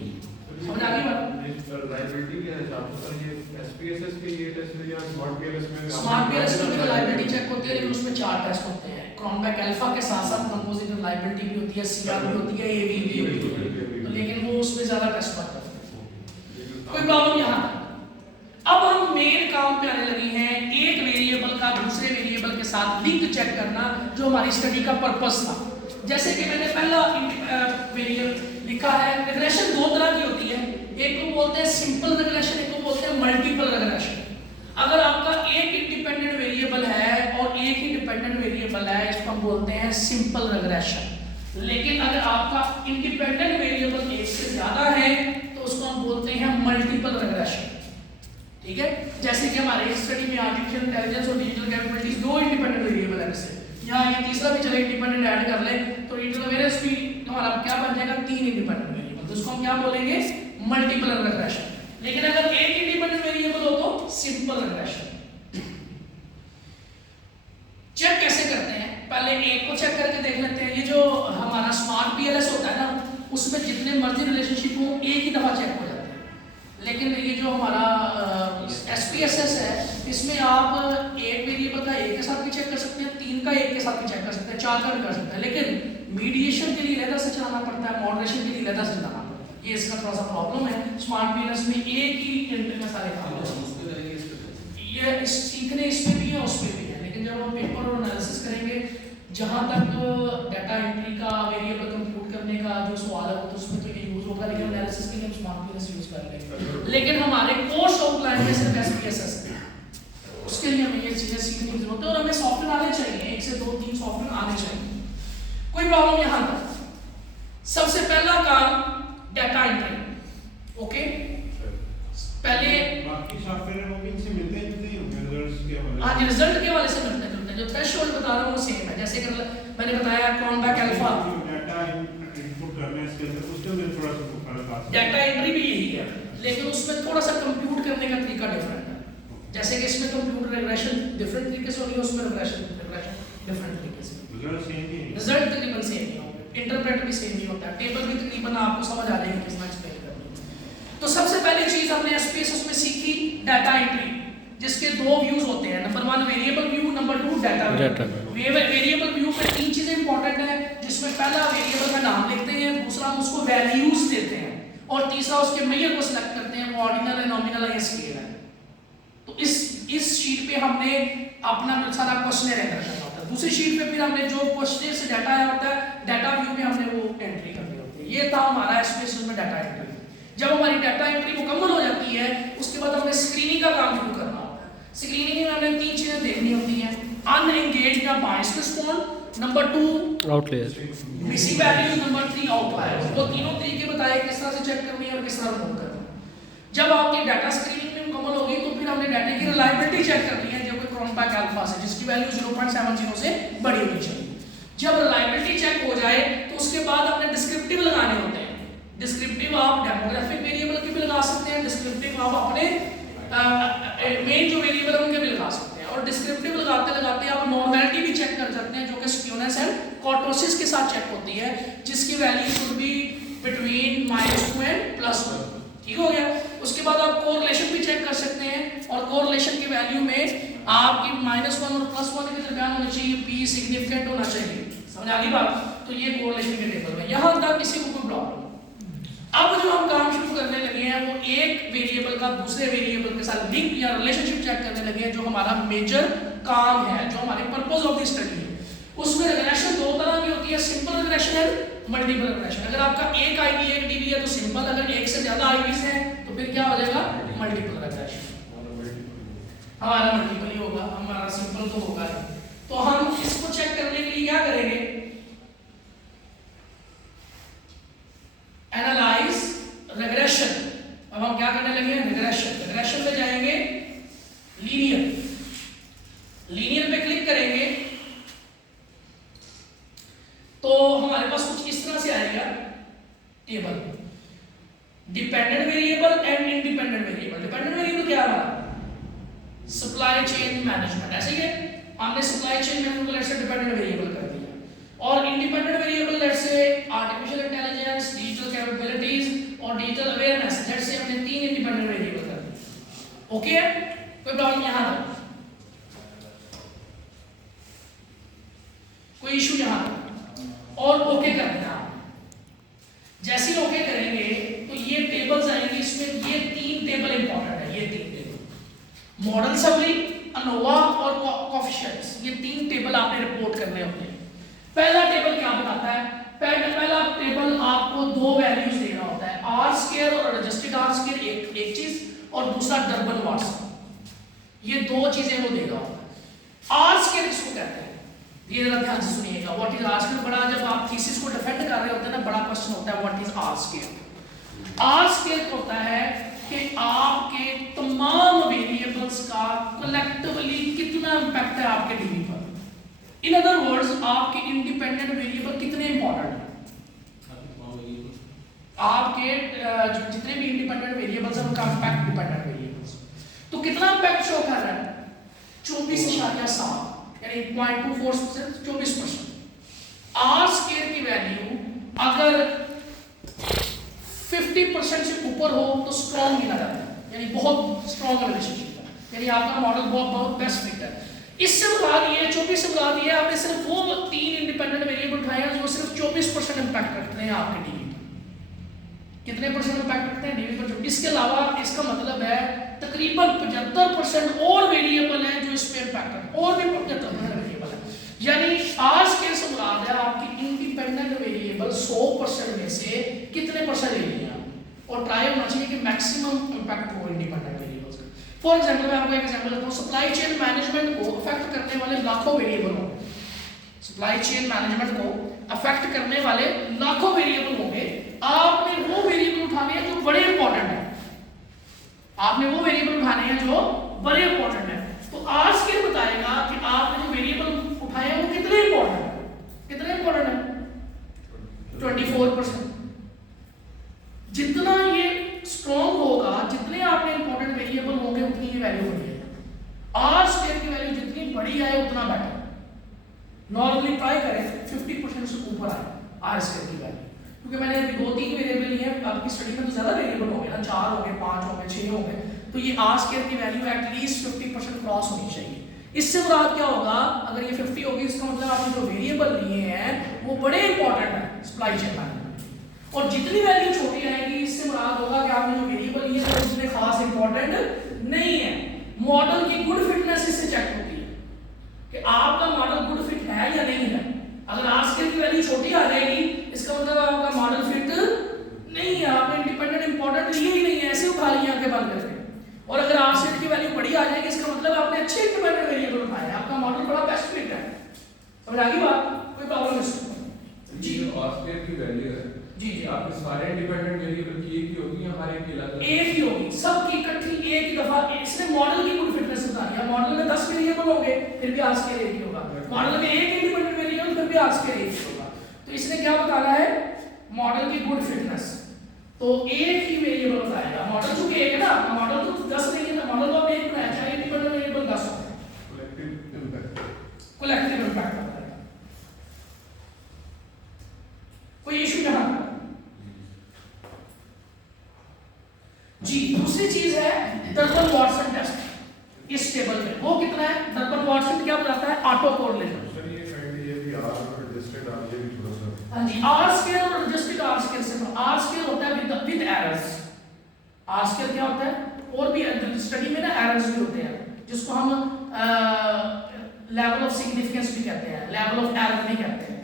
समझ आ गई बात? रिलायबिलिटी के हिसाब से सर ये एसपीएसएस के ये टेस्ट या स्मार्ट पीएलएस में स्मार्ट पीएलएस में भी रिलायबिलिटी चेक होती है, लेकिन उसमें 4 टेस्ट होते हैं। क्रॉनबैक अल्फा के साथ साथ कंपोजिट रिलायबिलिटी भी होती है, सीआर भी होती है, एवी भी होती है, तो लेकिन वो उसमें ज्यादा टेस्ट करते हैं। कोई प्रॉब्लम यहाँ? अब हम मेन काम पे आने लगे हैं, एक वेरिएबल का दूसरे वेरिएबल के साथ लिंक चेक करना, जो हमारी स्टडी का पर्पस था। जैसे कि मैंने पहला वेरिएबल लिखा है, रिग्रेशन 2 तरह की होती है, एक को बोलते हैं सिंपल रिग्रेशन, एक को बोलते हैं मल्टीपल रिग्रेशन। अगर आपका एक इंडिपेंडेंट वेरिएबल है और एक ही डिपेंडेंट वेरिएबल है, इसको हम बोलते हैं सिंपल रिग्रेशन। लेकिन अगर आपका इंडिपेंडेंट वेरिएबल एक से ज्यादा है तो उसको हम बोलते हैं मल्टीपल रिग्रेशन, ठीक है। जैसे कि हमारे स्टडी में आर्टिफिशियल इंटेलिजेंस और डिजिटल कैपेबिलिटीज 2 इंडिपेंडेंट वेरिएबल है, जैसे यहाँ ये तीसरा भी चले इंडिपेंडेंट ऐड कर ले तो इंटरवेरियंस भी हमारा क्या बन जाएगा, 3 इंडिपेंडेंट वेरिएबल, तो उसको हम क्या बोलेंगे, मल्टीपल रिग्रेशन। लेकिन अगर एक इंडिपेंडेंट वेरिएबल हो तो सिंपल रिग्रेशन। चेक कैसे करते हैं? पहले एक को चेक करके देख लेते हैं। ये जो हमारा स्मार्ट पीएलएस होता है ना, उसमें जितने मर्जी रिलेशनशिप हो एक ही दफा चेक हो जाते हैं। लेकिन ये जो हमारा एसपीएसएस है, इसमें आप एक वेरिएबल का एक के साथ भी चेक कर सकते हैं, 3 का एक के साथ भी चेक कर सकते हैं, 4 का भी कर सकते हैं। लेकिन मीडिएशन के लिए अलग से चलाना पड़ता है, मॉडरेशन के लिए अलग से चलाना पड़ता है, ये इसका थोड़ा सा प्रॉब्लम है। स्मार्ट पीएलएस में एक ही एंट्री में सारे काम होते हैं। ये सीखने इसमें भी है, उसमें भी है, लेकिन जब हम पेपर और एनालिसिस करेंगे, जहां तक डाटा एंट्री का, वेरिएबल कंप्यूट करने का जो सवाल है तो उसमें तो ये यूज होगा, लेकिन एनालिसिस के लिए हम स्मार्ट पीएलएस यूज कर लेंगे। लेकिन हमारे कोर्स आउटलाइन में सिर्फ एसपीएसएस है, उसके लिए हमें ये चीजें सीखने की जरूरत है और हमें सॉफ्टवेयर आने चाहिए, 1 से 2 3 सॉफ्टवेयर आने चाहिए। कोई प्रॉब्लम यहां तक? सबसे पहला काम डाटा एंट्री, ओके। पहले बाकी सॉफ्टवेयर वो भी इनसे मिलते हैं रिजल्ट्स के हवाले से। हाँ जी, रिजल्ट के वाले से मिलते हैं, जो थ्रेशोल्ड बता रहा हूँ वो सेम है। जैसे कि मैंने बताया क्रॉनबैक अल्फा, डाटा इनपुट करने इसके अंदर उसके अंदर थोड़ा सा फर्क आता है। डाटा एंट्री भी यही है, लेकिन उसमें थोड़ा सा कंप्यूट करने का तरीका डिफरेंट है। जैसे कि इसमें कंप्यूटर रिग्रेशन डिफरेंट तरीके से होगी, उसमें रिग्रेशन डिफरेंट तरीके से। रिजल्ट सेम ही है, रिजल्ट तकरीबन सेम ही होंगे, इंटरप्रेट भी सेम ही होता है, टेबल भी तकरीबन आपको समझ आ जाएगी किस तरह एक्सप्लेन करनी है। तो सबसे पहली चीज हमने एसपीएसएस में सीखी डाटा एंट्री, जिसके 2 व्यूज होते हैं, number 1 variable view, number 2 data view. Variable view में 3 चीजें इंपॉर्टेंट है, जिसमें पहला वेरिएबल का नाम लिखते हैं, दूसरा हम उसको वैल्यूज देते हैं और तीसरा उसके मेजर को सिलेक्ट करते हैं, वो ऑर्डिनल है, नॉमिनल है या स्केल है। तो इस शीट पे हमने अपना सारा क्वेश्चन एंटर करना होता है। दूसरी शीट पे फिर हमने जो क्वेश्चन से डाटा आया होता है, डाटा व्यू में हमने वो एंट्री करनी होती है। ये था हमारा एसपीएसएस में डाटा एंट्री। जब हमारी डाटा एंट्री मुकम्मल हो जाती है, उसके बाद हमने स्क्रीनिंग का काम शुरू करना होता है। स्क्रीनिंग में हमने 3 चीजें देखनी होती हैं, अनएंगेज्ड या biased response, number 2 outlier, missing values, number 3 outliers. वो तीनों तरीके बताए किस तरह से चेक करनी है और किस तरह रिमूव करनी है। जब आपकी डाटा स्क्रीनिंग में मुकम्मल होगी तो फिर हमने डाटा की रिलायबिलिटी चेक करनी है, जो कि क्रॉनबैक अल्फा से, जिसकी वैल्यू 0.70 से बड़ी होनी चाहिए। जब रिलायबिलिटी चेक हो जाए तो उसके बाद हमने डिस्क्रिप्टिव लगाने होते हैं। डिस्क्रिप्टिव आप डेमोग्राफिक वेरिएबल के भी लगा सकते हैं, डिस्क्रिप्टिव आप अपने मेन जो वेरिएबल है उनके भी लगा सकते हैं, और डिस्क्रिप्टिव लगाते लगाते आप नॉर्मैलिटी भी चेक कर सकते हैं, जो कि स्क्यूनेस एंड कर्टोसिस के साथ चेक होती है, जिसकी value should be between -2 and +1। ठीक हो गया। उसके बाद आप कोरिलेशन भी चेक कर सकते हैं, और कोरिलेशन की वैल्यू में आपकी -1 और +1 के दरमियान होनी चाहिए, p सिग्निफिकेंट होना चाहिए। समझ आ गई बात? तो ये कोरिलेशन के टेबल में यहां तक किसी को कोई प्रॉब्लम। अब जो हम काम शुरू करने लगे हैं वो एक वेरिएबल का दूसरे वेरिएबल के साथ लिंक या रिलेशनशिप चेक करने लगे हैं, जो हमारा मेजर काम है, जो हमारे पर्पस ऑफ द स्टडी है। उसमें रिग्रेशन दो तरह की होती है, simple regression and multiple regression. अगर आपका एक आईवी एक डीवी है तो सिंपल, अगर एक से ज्यादा आईवीज हैं तो फिर क्या हो जाएगा? Multiple regression. हमारा मल्टीपल ही होगा, हमारा सिंपल तो होगा नहीं। तो हम इसको चेक करने के लिए क्या करेंगे? Analyse regression. अब हम क्या करने लगे? रिग्रेशन। रिग्रेशन में जाएंगे लीनियर, लीनियर पे क्लिक करेंगे तो हमारे पास कुछ इस तरह से आएगा table, dependent variable and independent variable. Dependent variable क्या है? Supply chain management. ऐसे ही है, हमने सप्लाई चेन मैनेजमेंट को लेट्स से डिपेंडेंट वेरिएबल कर दिया, और independent variable let's say artificial intelligence, digital capabilities और डिजिटल अवेयरनेस, लेट्स से हमने 3 इंडिपेंडेंट वेरिएबल कर दिए। ओके है, कोई प्रॉब्लम यहां तक? कोई इशू यहां तक? और ओके कर देना। जैसे ही ओके करेंगे तो ये टेबल्स आएंगे, इसमें ये 3 टेबल इंपॉर्टेंट है। ये 3 टेबल, मॉडल समरी, अनोवा और कोएफिशिएंट्स, ये 3 टेबल आपने रिपोर्ट करने होते हैं। पहला टेबल क्या बताता है? पहला टेबल आपको 2 वैल्यूज देना होता है, आर स्क्वायर और एडजस्टेड आर स्क्वायर एक चीज, और दूसरा डर्बन वाट्स। ये 2 चीजें वो देगा। आर स्क्वायर किसको कहते हैं? ये जरा ध्यान से सुनिएगा। What is R square? बड़ा, जब आप थीसिस को डिफेंड कर रहे होते हैं ना, बड़ा क्वेश्चन होता है what is R square. R square होता है कि आपके तमाम वेरिएबल्स का कलेक्टिवली कितना इंपैक्ट है आपके डीवी पर। इन अदर वर्ड्स, आपके इंडिपेंडेंट वेरिएबल कितने इंपॉर्टेंट हैं, आपके जितने भी इंडिपेंडेंट वेरिएबल्स हैं उनका इंपैक्ट डिपेंडेंट वेरिएबल्स। तो कितना इंपैक्ट शो कर रहा है? 24.7 यानी 0.24%, 24%। आर स्क्वायर की वैल्यू अगर 50% से ऊपर हो तो स्ट्रॉन्ग गिना जाता है, यानी बहुत स्ट्रॉन्ग रिलेशनशिप है, यानी आपका मॉडल बहुत बेस्ट फिट है। इससे बता दिए 24 से बता दिए आपने सिर्फ वो 3 इंडिपेंडेंट वेरिएबल उठाए हैं जो सिर्फ 24% इंपैक्ट रखते हैं आपके डीवी पर। कितने परसेंट इंपैक्ट रखते हैं डीवी पर? इसके अलावा इसका मतलब है तकरीबन 75% और वेरिएबल हैं जो इस पे इंपैक्ट करते हैं, और भी 75% वेरिएबल है। यानी आज के से मुराद है आपकी इंडिपेंडेंट वेरिएबल 100% में से कितने परसेंट ले लिया, और ट्राई होना चाहिए कि मैक्सिमम इंपैक्ट हो इंडिपेंडेंट वेरिएबल्स का। फॉर एग्जांपल मैं आपको एक एग्जांपल देता हूं, सप्लाई चेन मैनेजमेंट को अफेक्ट करने वाले लाखों वेरिएबल होंगे। सप्लाई चेन मैनेजमेंट को अफेक्ट करने वाले लाखों वेरिएबल होंगे। आपने वो वेरिएबल उठाने हैं जो बड़े इंपॉर्टेंट है, आपने वो वेरिएबल उठाने हैं जो बड़े इंपॉर्टेंट है। तो आज के बताएगा कि आपने जो वेरिएबल उठाए हैं वो कितने इंपॉर्टेंट है। कितने इंपॉर्टेंट है? 24%। जितना ये स्ट्रॉन्ग होगा, जितने आपने इंपॉर्टेंट वेरिएबल होंगे उतनी ये वैल्यू बढ़ी है। आर स्क्वायर की वैल्यू जितनी बड़ी आए उतना बेटर। नॉर्मली ट्राई करें 50% से ऊपर आए आर स्क्वायर की वैल्यू, क्योंकि मैंने अभी 2-3 वेरिएबल लिए हैं, आपकी स्टडी में तो ज्यादा वेरिएबल होंगे ना, 4 होंगे, 5 होंगे, 6 होंगे, तो ये आर स्क्वायर की वैल्यू एटलीस्ट 50% क्रॉस होनी चाहिए। इससे मुराद क्या होगा? अगर ये 50 होगी इसका मतलब आपने जो वेरिएबल लिए हैं वो बड़े इंपॉर्टेंट है सप्लाई चेन मैनेजमेंट। और जितनी वैल्यू छोटी आएगी इससे मुराद होगा कि आपने जो वेरिएबल लिए हैं उतने खास इंपॉर्टेंट नहीं है। मॉडल की गुड फिटनेस इससे चेक होती है कि आपका मॉडल गुड फिट है या नहीं है। अगर आर स्क्वायर की वैल्यू छोटी आ जाएगी इसका मतलब आपका मॉडल फिट नहीं है, आपने इंडिपेंडेंट इंपॉर्टेंट लिए ही नहीं है, ऐसे उठा लिए आंखें बंद करके। और अगर आर स्क्वायर की वैल्यू बड़ी आ जाएगी इसका मतलब आपने अच्छे इंडिपेंडेंट वेरिएबल उठाए, आपका मॉडल बड़ा बेस्ट फिट है। समझ आ गई बात? कोई प्रॉब्लम नहीं जी? आर स्क्वायर की वैल्यू है जी जी, आपके सारे इंडिपेंडेंट वेरिएबल की एक ही होगी या हर एक की अलग? एक ही होगी, सबकी इकट्ठी एक ही दफा। इसने मॉडल की गुड फिटनेस बता दिया। मॉडल में 10 वेरिएबल होंगे फिर भी आर स्क्वायर एक ही होगा, मॉडल में एक इंडिपेंडेंट वेरिएबल फिर भी आर स्क्वायर एक ही होगा। तो इसने क्या बताना है? मॉडल की गुड फिटनेस। तो एक ही वेरिएबल बताएगा। मॉडल चूंकि एक है ना, मॉडल तो 10 नहीं है ना, मॉडल तो एक बनाया, चाहे इंडिपेंडेंट वेरिएबल 10 हो, कलेक्टिव इम्पैक्ट बताएगा। कोई इशू यहाँ जी। दूसरी चीज है डर्बन वाटसन टेस्ट इस टेबल में। वो कितना है? डर्बन वाटसन क्या बताता है? Auto correlation. सर ये काइंडली ये भी आर और एडजस्टेड आर ये भी थोड़ा सा। हाँ जी, आर स्क्वायर और एडजस्टेड आर स्क्वायर से। आर स्क्वायर होता है विद एरर्स। आर स्क्वायर क्या होता है? और भी स्टडी में ना एरर्स भी होते हैं, जिसको हम लेवल ऑफ सिग्निफिकेंस भी कहते हैं, लेवल ऑफ एरर भी कहते हैं।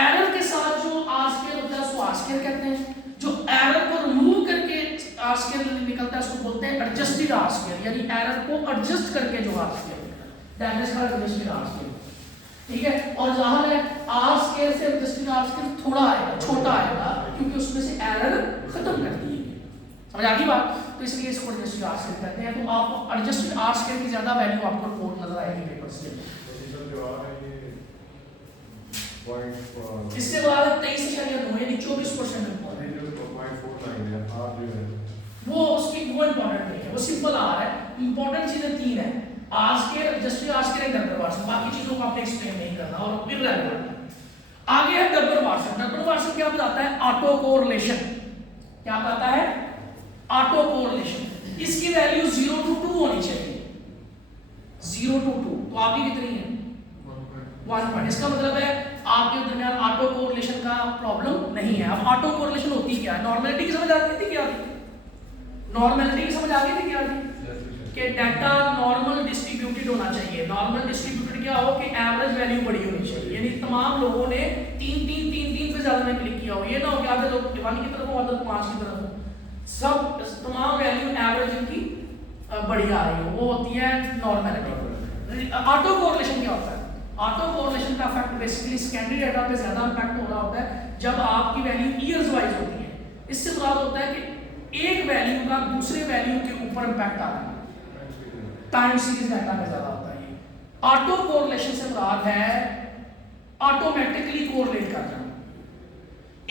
एरर के साथ जो आर स्क्वायर होता है उसको आर स्क्वायर कहते हैं। जो एरर को रिमूव करके आर स्क्वायर निकलता है उसको बोलते हैं एडजस्टेड आर स्क्वायर, यानी एरर को एडजस्ट करके जो आर स्क्वायर निकलता है, that is called adjusted R square. ठीक है, और जाहिर है आर स्क्वायर से एडजस्टेड आर स्क्वायर थोड़ा आएगा, छोटा आएगा, क्योंकि उसमें से एरर खत्म कर दी है। समझ आ गई बात? तो इसलिए इसको एडजस्टेड आर स्क्वायर कहते हैं। तो आप एडजस्टेड आर स्क्वायर की ज्यादा वैल्यू आपको रिपोर्ट नजर आएगी पेपर से। इससे बाद 23.9 यानी 24% वो उसकी वो इंपॉर्टेंट नहीं है, वो सिंपल आर है। इंपॉर्टेंट चीजें तीन है, R square, adjusted R square, double Watson. बाकी चीजों को आपने एक्सप्लेन नहीं करना और इररेलेवेंट। आगे है डबल वाटसन। डबल वाटसन क्या बताता है? Auto correlation. क्या बताता है? Auto correlation. इसकी वैल्यू 0 to 2 होनी चाहिए, 0 to 2। तो आपकी कितनी है? 1 पॉइंट। इसका मतलब है आपके दरमियान ऑटो कोरिलेशन का प्रॉब्लम नहीं है। अब ऑटो कोरिलेशन होती क्या है? नॉर्मलिटी की समझ आती थी क्या? नॉर्मलिटी की समझ आ गई थी क्या? कि डाटा नॉर्मल डिस्ट्रीब्यूटेड होना चाहिए। नॉर्मल डिस्ट्रीब्यूटेड क्या हो कि एवरेज वैल्यू बड़ी होनी चाहिए, यानी तमाम लोगों ने 3 से ज्यादा में क्लिक किया हो। ये ना हो कि आधे लोग 1 की तरफ हो, आधे 5 की तरफ हो, सब तमाम वैल्यू एवरेज इनकी बड़ी आ रही हो, वो होती है नॉर्मलिटी। ऑटो कोरिलेशन क्या होता है? ऑटो कोरिलेशन का इफेक्ट बेसिकली सेकेंडरी डाटा पे ज्यादा इंपैक्ट हो रहा होता है जब आपकी वैल्यू ईयर्स वाइज होती है। इससे मुराद होता है कि एक वैल्यू का दूसरे वैल्यू के ऊपर इंपैक्ट आ रहा है, टाइम सीरीज डाटा में ज्यादा होता है। ऑटो कोरिलेशन से मुराद है ऑटोमेटिकली कोरिलेट करना।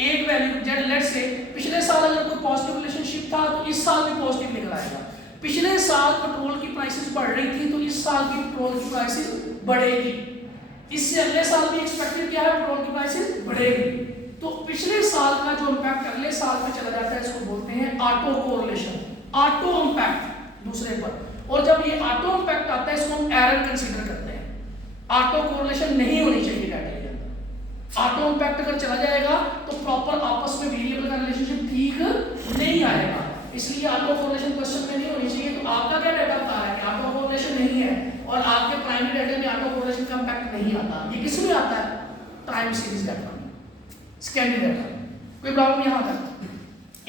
एक वैल्यू लेट्स से पिछले साल अगर कोई पॉजिटिव रिलेशनशिप था तो इस साल भी पॉजिटिव निकल आएगा। पिछले साल पेट्रोल की प्राइसेस बढ़ रही थी तो इस साल की पेट्रोल की प्राइसेस बढ़ेगी। इससे अगले साल भी एक्सपेक्टेड क्या है? पेट्रोल की प्राइसेस बढ़ेगी। तो पिछले साल का जो इंपैक्ट अगले साल में चला जाता है इसको बोलते हैं ऑटो कोरिलेशन, ऑटो इंपैक्ट दूसरे पर। और जब ये ऑटो इंपैक्ट आता है इसको हम एरर कंसीडर करते हैं। ऑटो कोरिलेशन नहीं होनी चाहिए डाटा के अंदर। ऑटो इंपैक्ट अगर चला जाएगा तो प्रॉपर आपस में वेरिएबल का रिलेशनशिप ठीक नहीं आएगा, इसलिए ऑटो कोरिलेशन क्वेश्चन में नहीं होनी चाहिए। तो आपका क्या डाटा बता रहा है कि ऑटो कोरिलेशन नहीं है और आपके प्राइमरी डाटा में ऑटो कोरिलेशन का इंपैक्ट नहीं आता। ये किस में आता है? टाइम सीरीज डाटा में, सेकेंडरी डाटा में। कोई प्रॉब्लम यहां तक?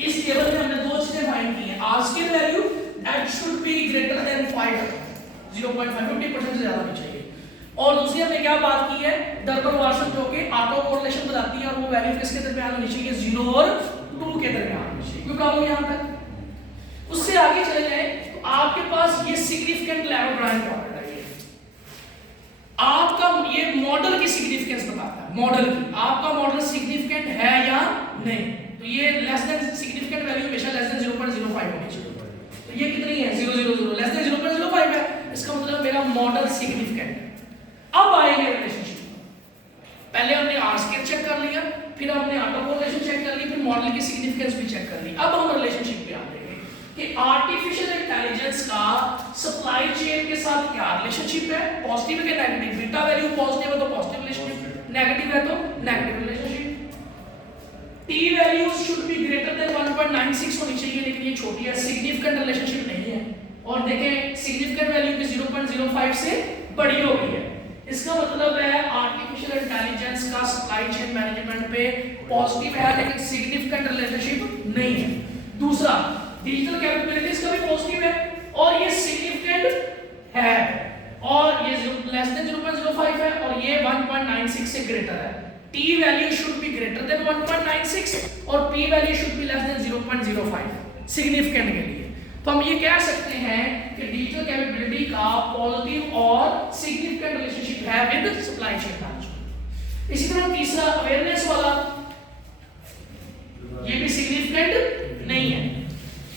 इस टेबल में हमने दो चीजें फाइंड की हैं। R square value that should be greater than 5, 0.5, 50% से ज्यादा नहीं चाहिए। और दूसरी हमने क्या बात की है? डर्बन वाटसन जो कि ऑटो कोरिलेशन बताती है और वो वैल्यू किसके दरमियान होनी चाहिए? 0 और 2 के दरमियान होनी चाहिए। कोई प्रॉब्लम यहां तक? उससे आगे चले जाए तो आपके पास ये सिग्निफिकेंट लेवल ड्राइंग पॉइंट है। आपका ये मॉडल की सिग्निफिकेंस बताता है, मॉडल की आपका मॉडल सिग्निफिकेंट है या नहीं। तो ये लेस देन सिग्निफिकेंट वैल्यू हमेशा लेस देन 0.05 होनी चाहिए। तो ये कितनी है? 0.000, लेस देन 0.05 है। इसका मतलब मेरा मॉडल सिग्निफिकेंट है। अब आएंगे रिलेशनशिप। पहले हमने आर स्क्वायर चेक कर लिया, फिर हमने ऑटो कोरिलेशन चेक कर ली, फिर मॉडल की सिग्निफिकेंस भी चेक कर ली। अब हम रिलेशनशिप पे आते हैं कि आर्टिफिशियल इंटेलिजेंस का सप्लाई चेन के साथ क्या रिलेशनशिप है? पॉजिटिव है कि नेगेटिव? बीटा वैल्यू पॉजिटिव है तो पॉजिटिव रिलेशनशिप, नेगेटिव है तो negative relationship. T value should be greater then 1.96 होनी चाहिए, लेकिन ये छोटी है, सिग्निफिकेंट रिलेशनशिप नहीं है। और देखें सिग्निफिकेंट वैल्यू भी 0.05 से बड़ी हो गई है। इसका मतलब है आर्टिफिशियल इंटेलिजेंस का सप्लाई चेन मैनेजमेंट पे पॉजिटिव है लेकिन सिग्निफिकेंट रिलेशनशिप नहीं है। दूसरा, डिजिटल कैपेबिलिटीज का भी पॉजिटिव है और ये सिग्निफिकेंट है, और ये लेस देन 0.05 है और ये 1.96 से ग्रेटर है। T value should be greater then 1.96 और P value should be less than 0.05 significant के लिए। तो हम ये कह सकते हैं कि डिजिटल कैपेबिलिटी का पॉजिटिव और सिग्निफिकेंट रिलेशनशिप है विद सप्लाई चेन मैनेजमेंट। इसी तरह तीसरा अवेयरनेस वाला, ये भी सिग्निफिकेंट नहीं है।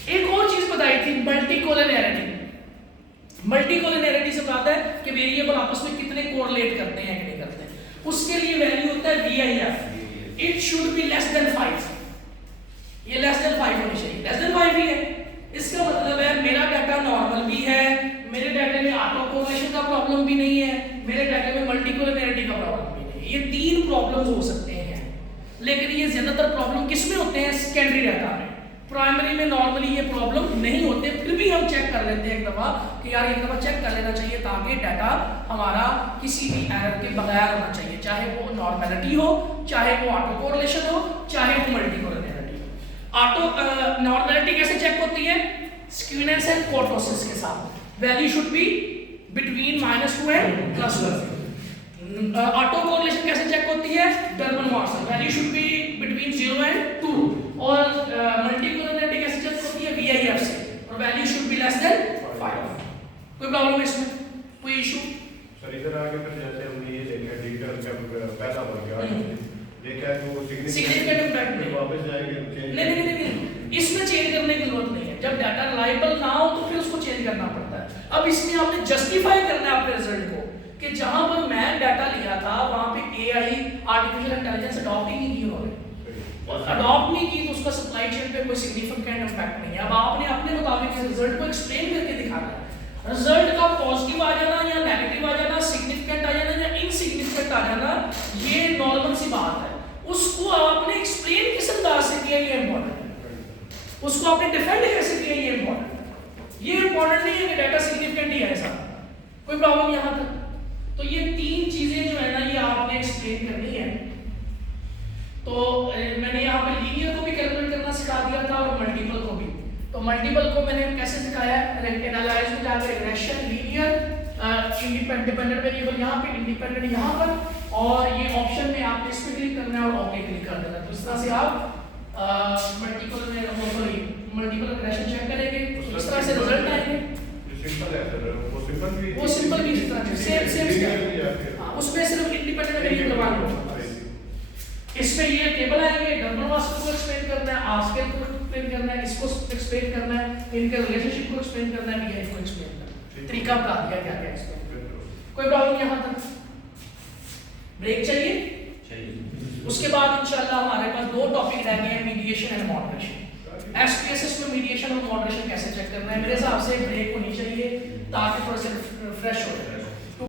एक और चीज बताई थी, मल्टीकोलिनियरिटी। मल्टीकोलिनियरिटी से बात है कि वेरिएबल आपस में कितने कोरिलेट करते हैं कि नहीं करते हैं। उसके लिए वैल्यू होता है VIF, it should be less than 5। ये लेस देन 5 होनी चाहिए, लेस देन 5 ही है। इसका मतलब है मेरा डाटा नॉर्मल भी है, मेरे डाटे में ऑटो कोरिलेशन का प्रॉब्लम भी नहीं है, मेरे डाटे में मल्टीकोलिनियरिटी का प्रॉब्लम भी नहीं है। ये 3 प्रॉब्लम्स हो सकते हैं, लेकिन ये ज्यादातर प्रॉब्लम किस में होते हैं? सेकेंडरी डाटा में। प्राइमरी में नॉर्मली ये प्रॉब्लम नहीं होते, फिर भी हम चेक कर लेते हैं एक दफा कि यार एक दफा चेक कर लेना चाहिए ताकि डाटा हमारा किसी भी एरर के बगैर होना चाहिए, चाहे वो नॉर्मलिटी हो, चाहे वो ऑटो कोरिलेशन हो, चाहे वो मल्टीकोलिनियरिटी हो। ऑटो नॉर्मलिटी कैसे चेक होती है? स्क्यूनेस एंड कोर्टोसिस के साथ value should be between -2 and +1। Auto correlation कैसे चेक होती है? Durbin Marshall value should be between 0 and 2। और मल्टीकोलिनियरिटी कैसे चेक होती है? VIF से, और value should be less than 5। कोई प्रॉब्लम है इसमें? कोई इशू? सर इधर आगे फिर जैसे हमने ये देखा डिजिटल का पैसा बढ़ गया, देखा है तो सिग्निफिकेंट इम्पैक्ट नहीं, वापस जाएंगे नहीं, इसमें चेंज करने की जरूरत नहीं है। जब डाटा रिलायबल ना हो तो फिर उसको चेंज करना पड़ता है। अब इसमें आपने जस्टिफाई करना है अपने रिजल्ट को कि जहां पर मैं डाटा लिया था वहां पे AI आर्टिफिशियल इंटेलिजेंस अडॉप्ट ही नहीं की उन्होंने, और अडॉप्ट नहीं की तो उसका सप्लाई चेन पे कोई सिग्निफिकेंट इम्पैक्ट नहीं है। अब आपने अपने मुताबिक रिजल्ट को एक्सप्लेन करके दिखाना है। रिजल्ट का पॉजिटिव आ जाना या नेगेटिव आ जाना, सिग्निफिकेंट आ जाना या इनसिग्निफिकेंट आ जाना, ये नॉर्मल सी बात है। उसको आपने एक्सप्लेन किस अंदाज से किया ये इंपॉर्टेंट है, उसको आपने डिफेंड कैसे किया ये इंपॉर्टेंट है। ये इंपॉर्टेंट नहीं है कि डाटा सिग्निफिकेंट ही है ऐसा, कोई प्रॉब्लम यहां तक। तो ये 3 चीजें जो है ना ये आपने एक्सप्लेन करनी है। तो मैंने यहाँ पे लीनियर को भी कैलकुलेट करना सिखा दिया था और मल्टीपल को भी। तो मल्टीपल को मैंने कैसे सिखाया? एनालाइज में जाके रिग्रेशन, लीनियर, इंडिपेंडेंट वेरिएबल यहाँ पे, इंडिपेंडेंट यहाँ पर, और ये ऑप्शन में आपने इस पे क्लिक करना है और ओके क्लिक कर देना। तो इस तरह से आप मल्टीपल रिग्रेशन चेक करेंगे, इस तरह से रिजल्ट आएंगे। सिंपल है सर, वो सिंपल भी इस तरह से सेम स्टेप। हां, उसमें सिर्फ इंडिपेंडेंट वेरिएबल लगा लो। इसमें ये टेबल आएंगे, डबल मास्क को एक्सप्लेन करना है, आस्केल को एक्सप्लेन करना है, इसको एक्सप्लेन करना है, इनके रिलेशनशिप को एक्सप्लेन करना है, VIF को एक्सप्लेन करना है। तरीका बता दिया क्या क्या एक्सप्लेन। कोई प्रॉब्लम यहां तक? ब्रेक चाहिए? उसके बाद इंशाल्लाह हमारे पास 2 टॉपिक रह गए हैं, मीडिएशन एंड मॉडरेशन। SPSS में मीडिएशन और मॉडरेशन कैसे चेक करना है, मेरे हिसाब से ब्रेक होनी चाहिए ताकि थोड़ा सा फ्रेश हो जाए।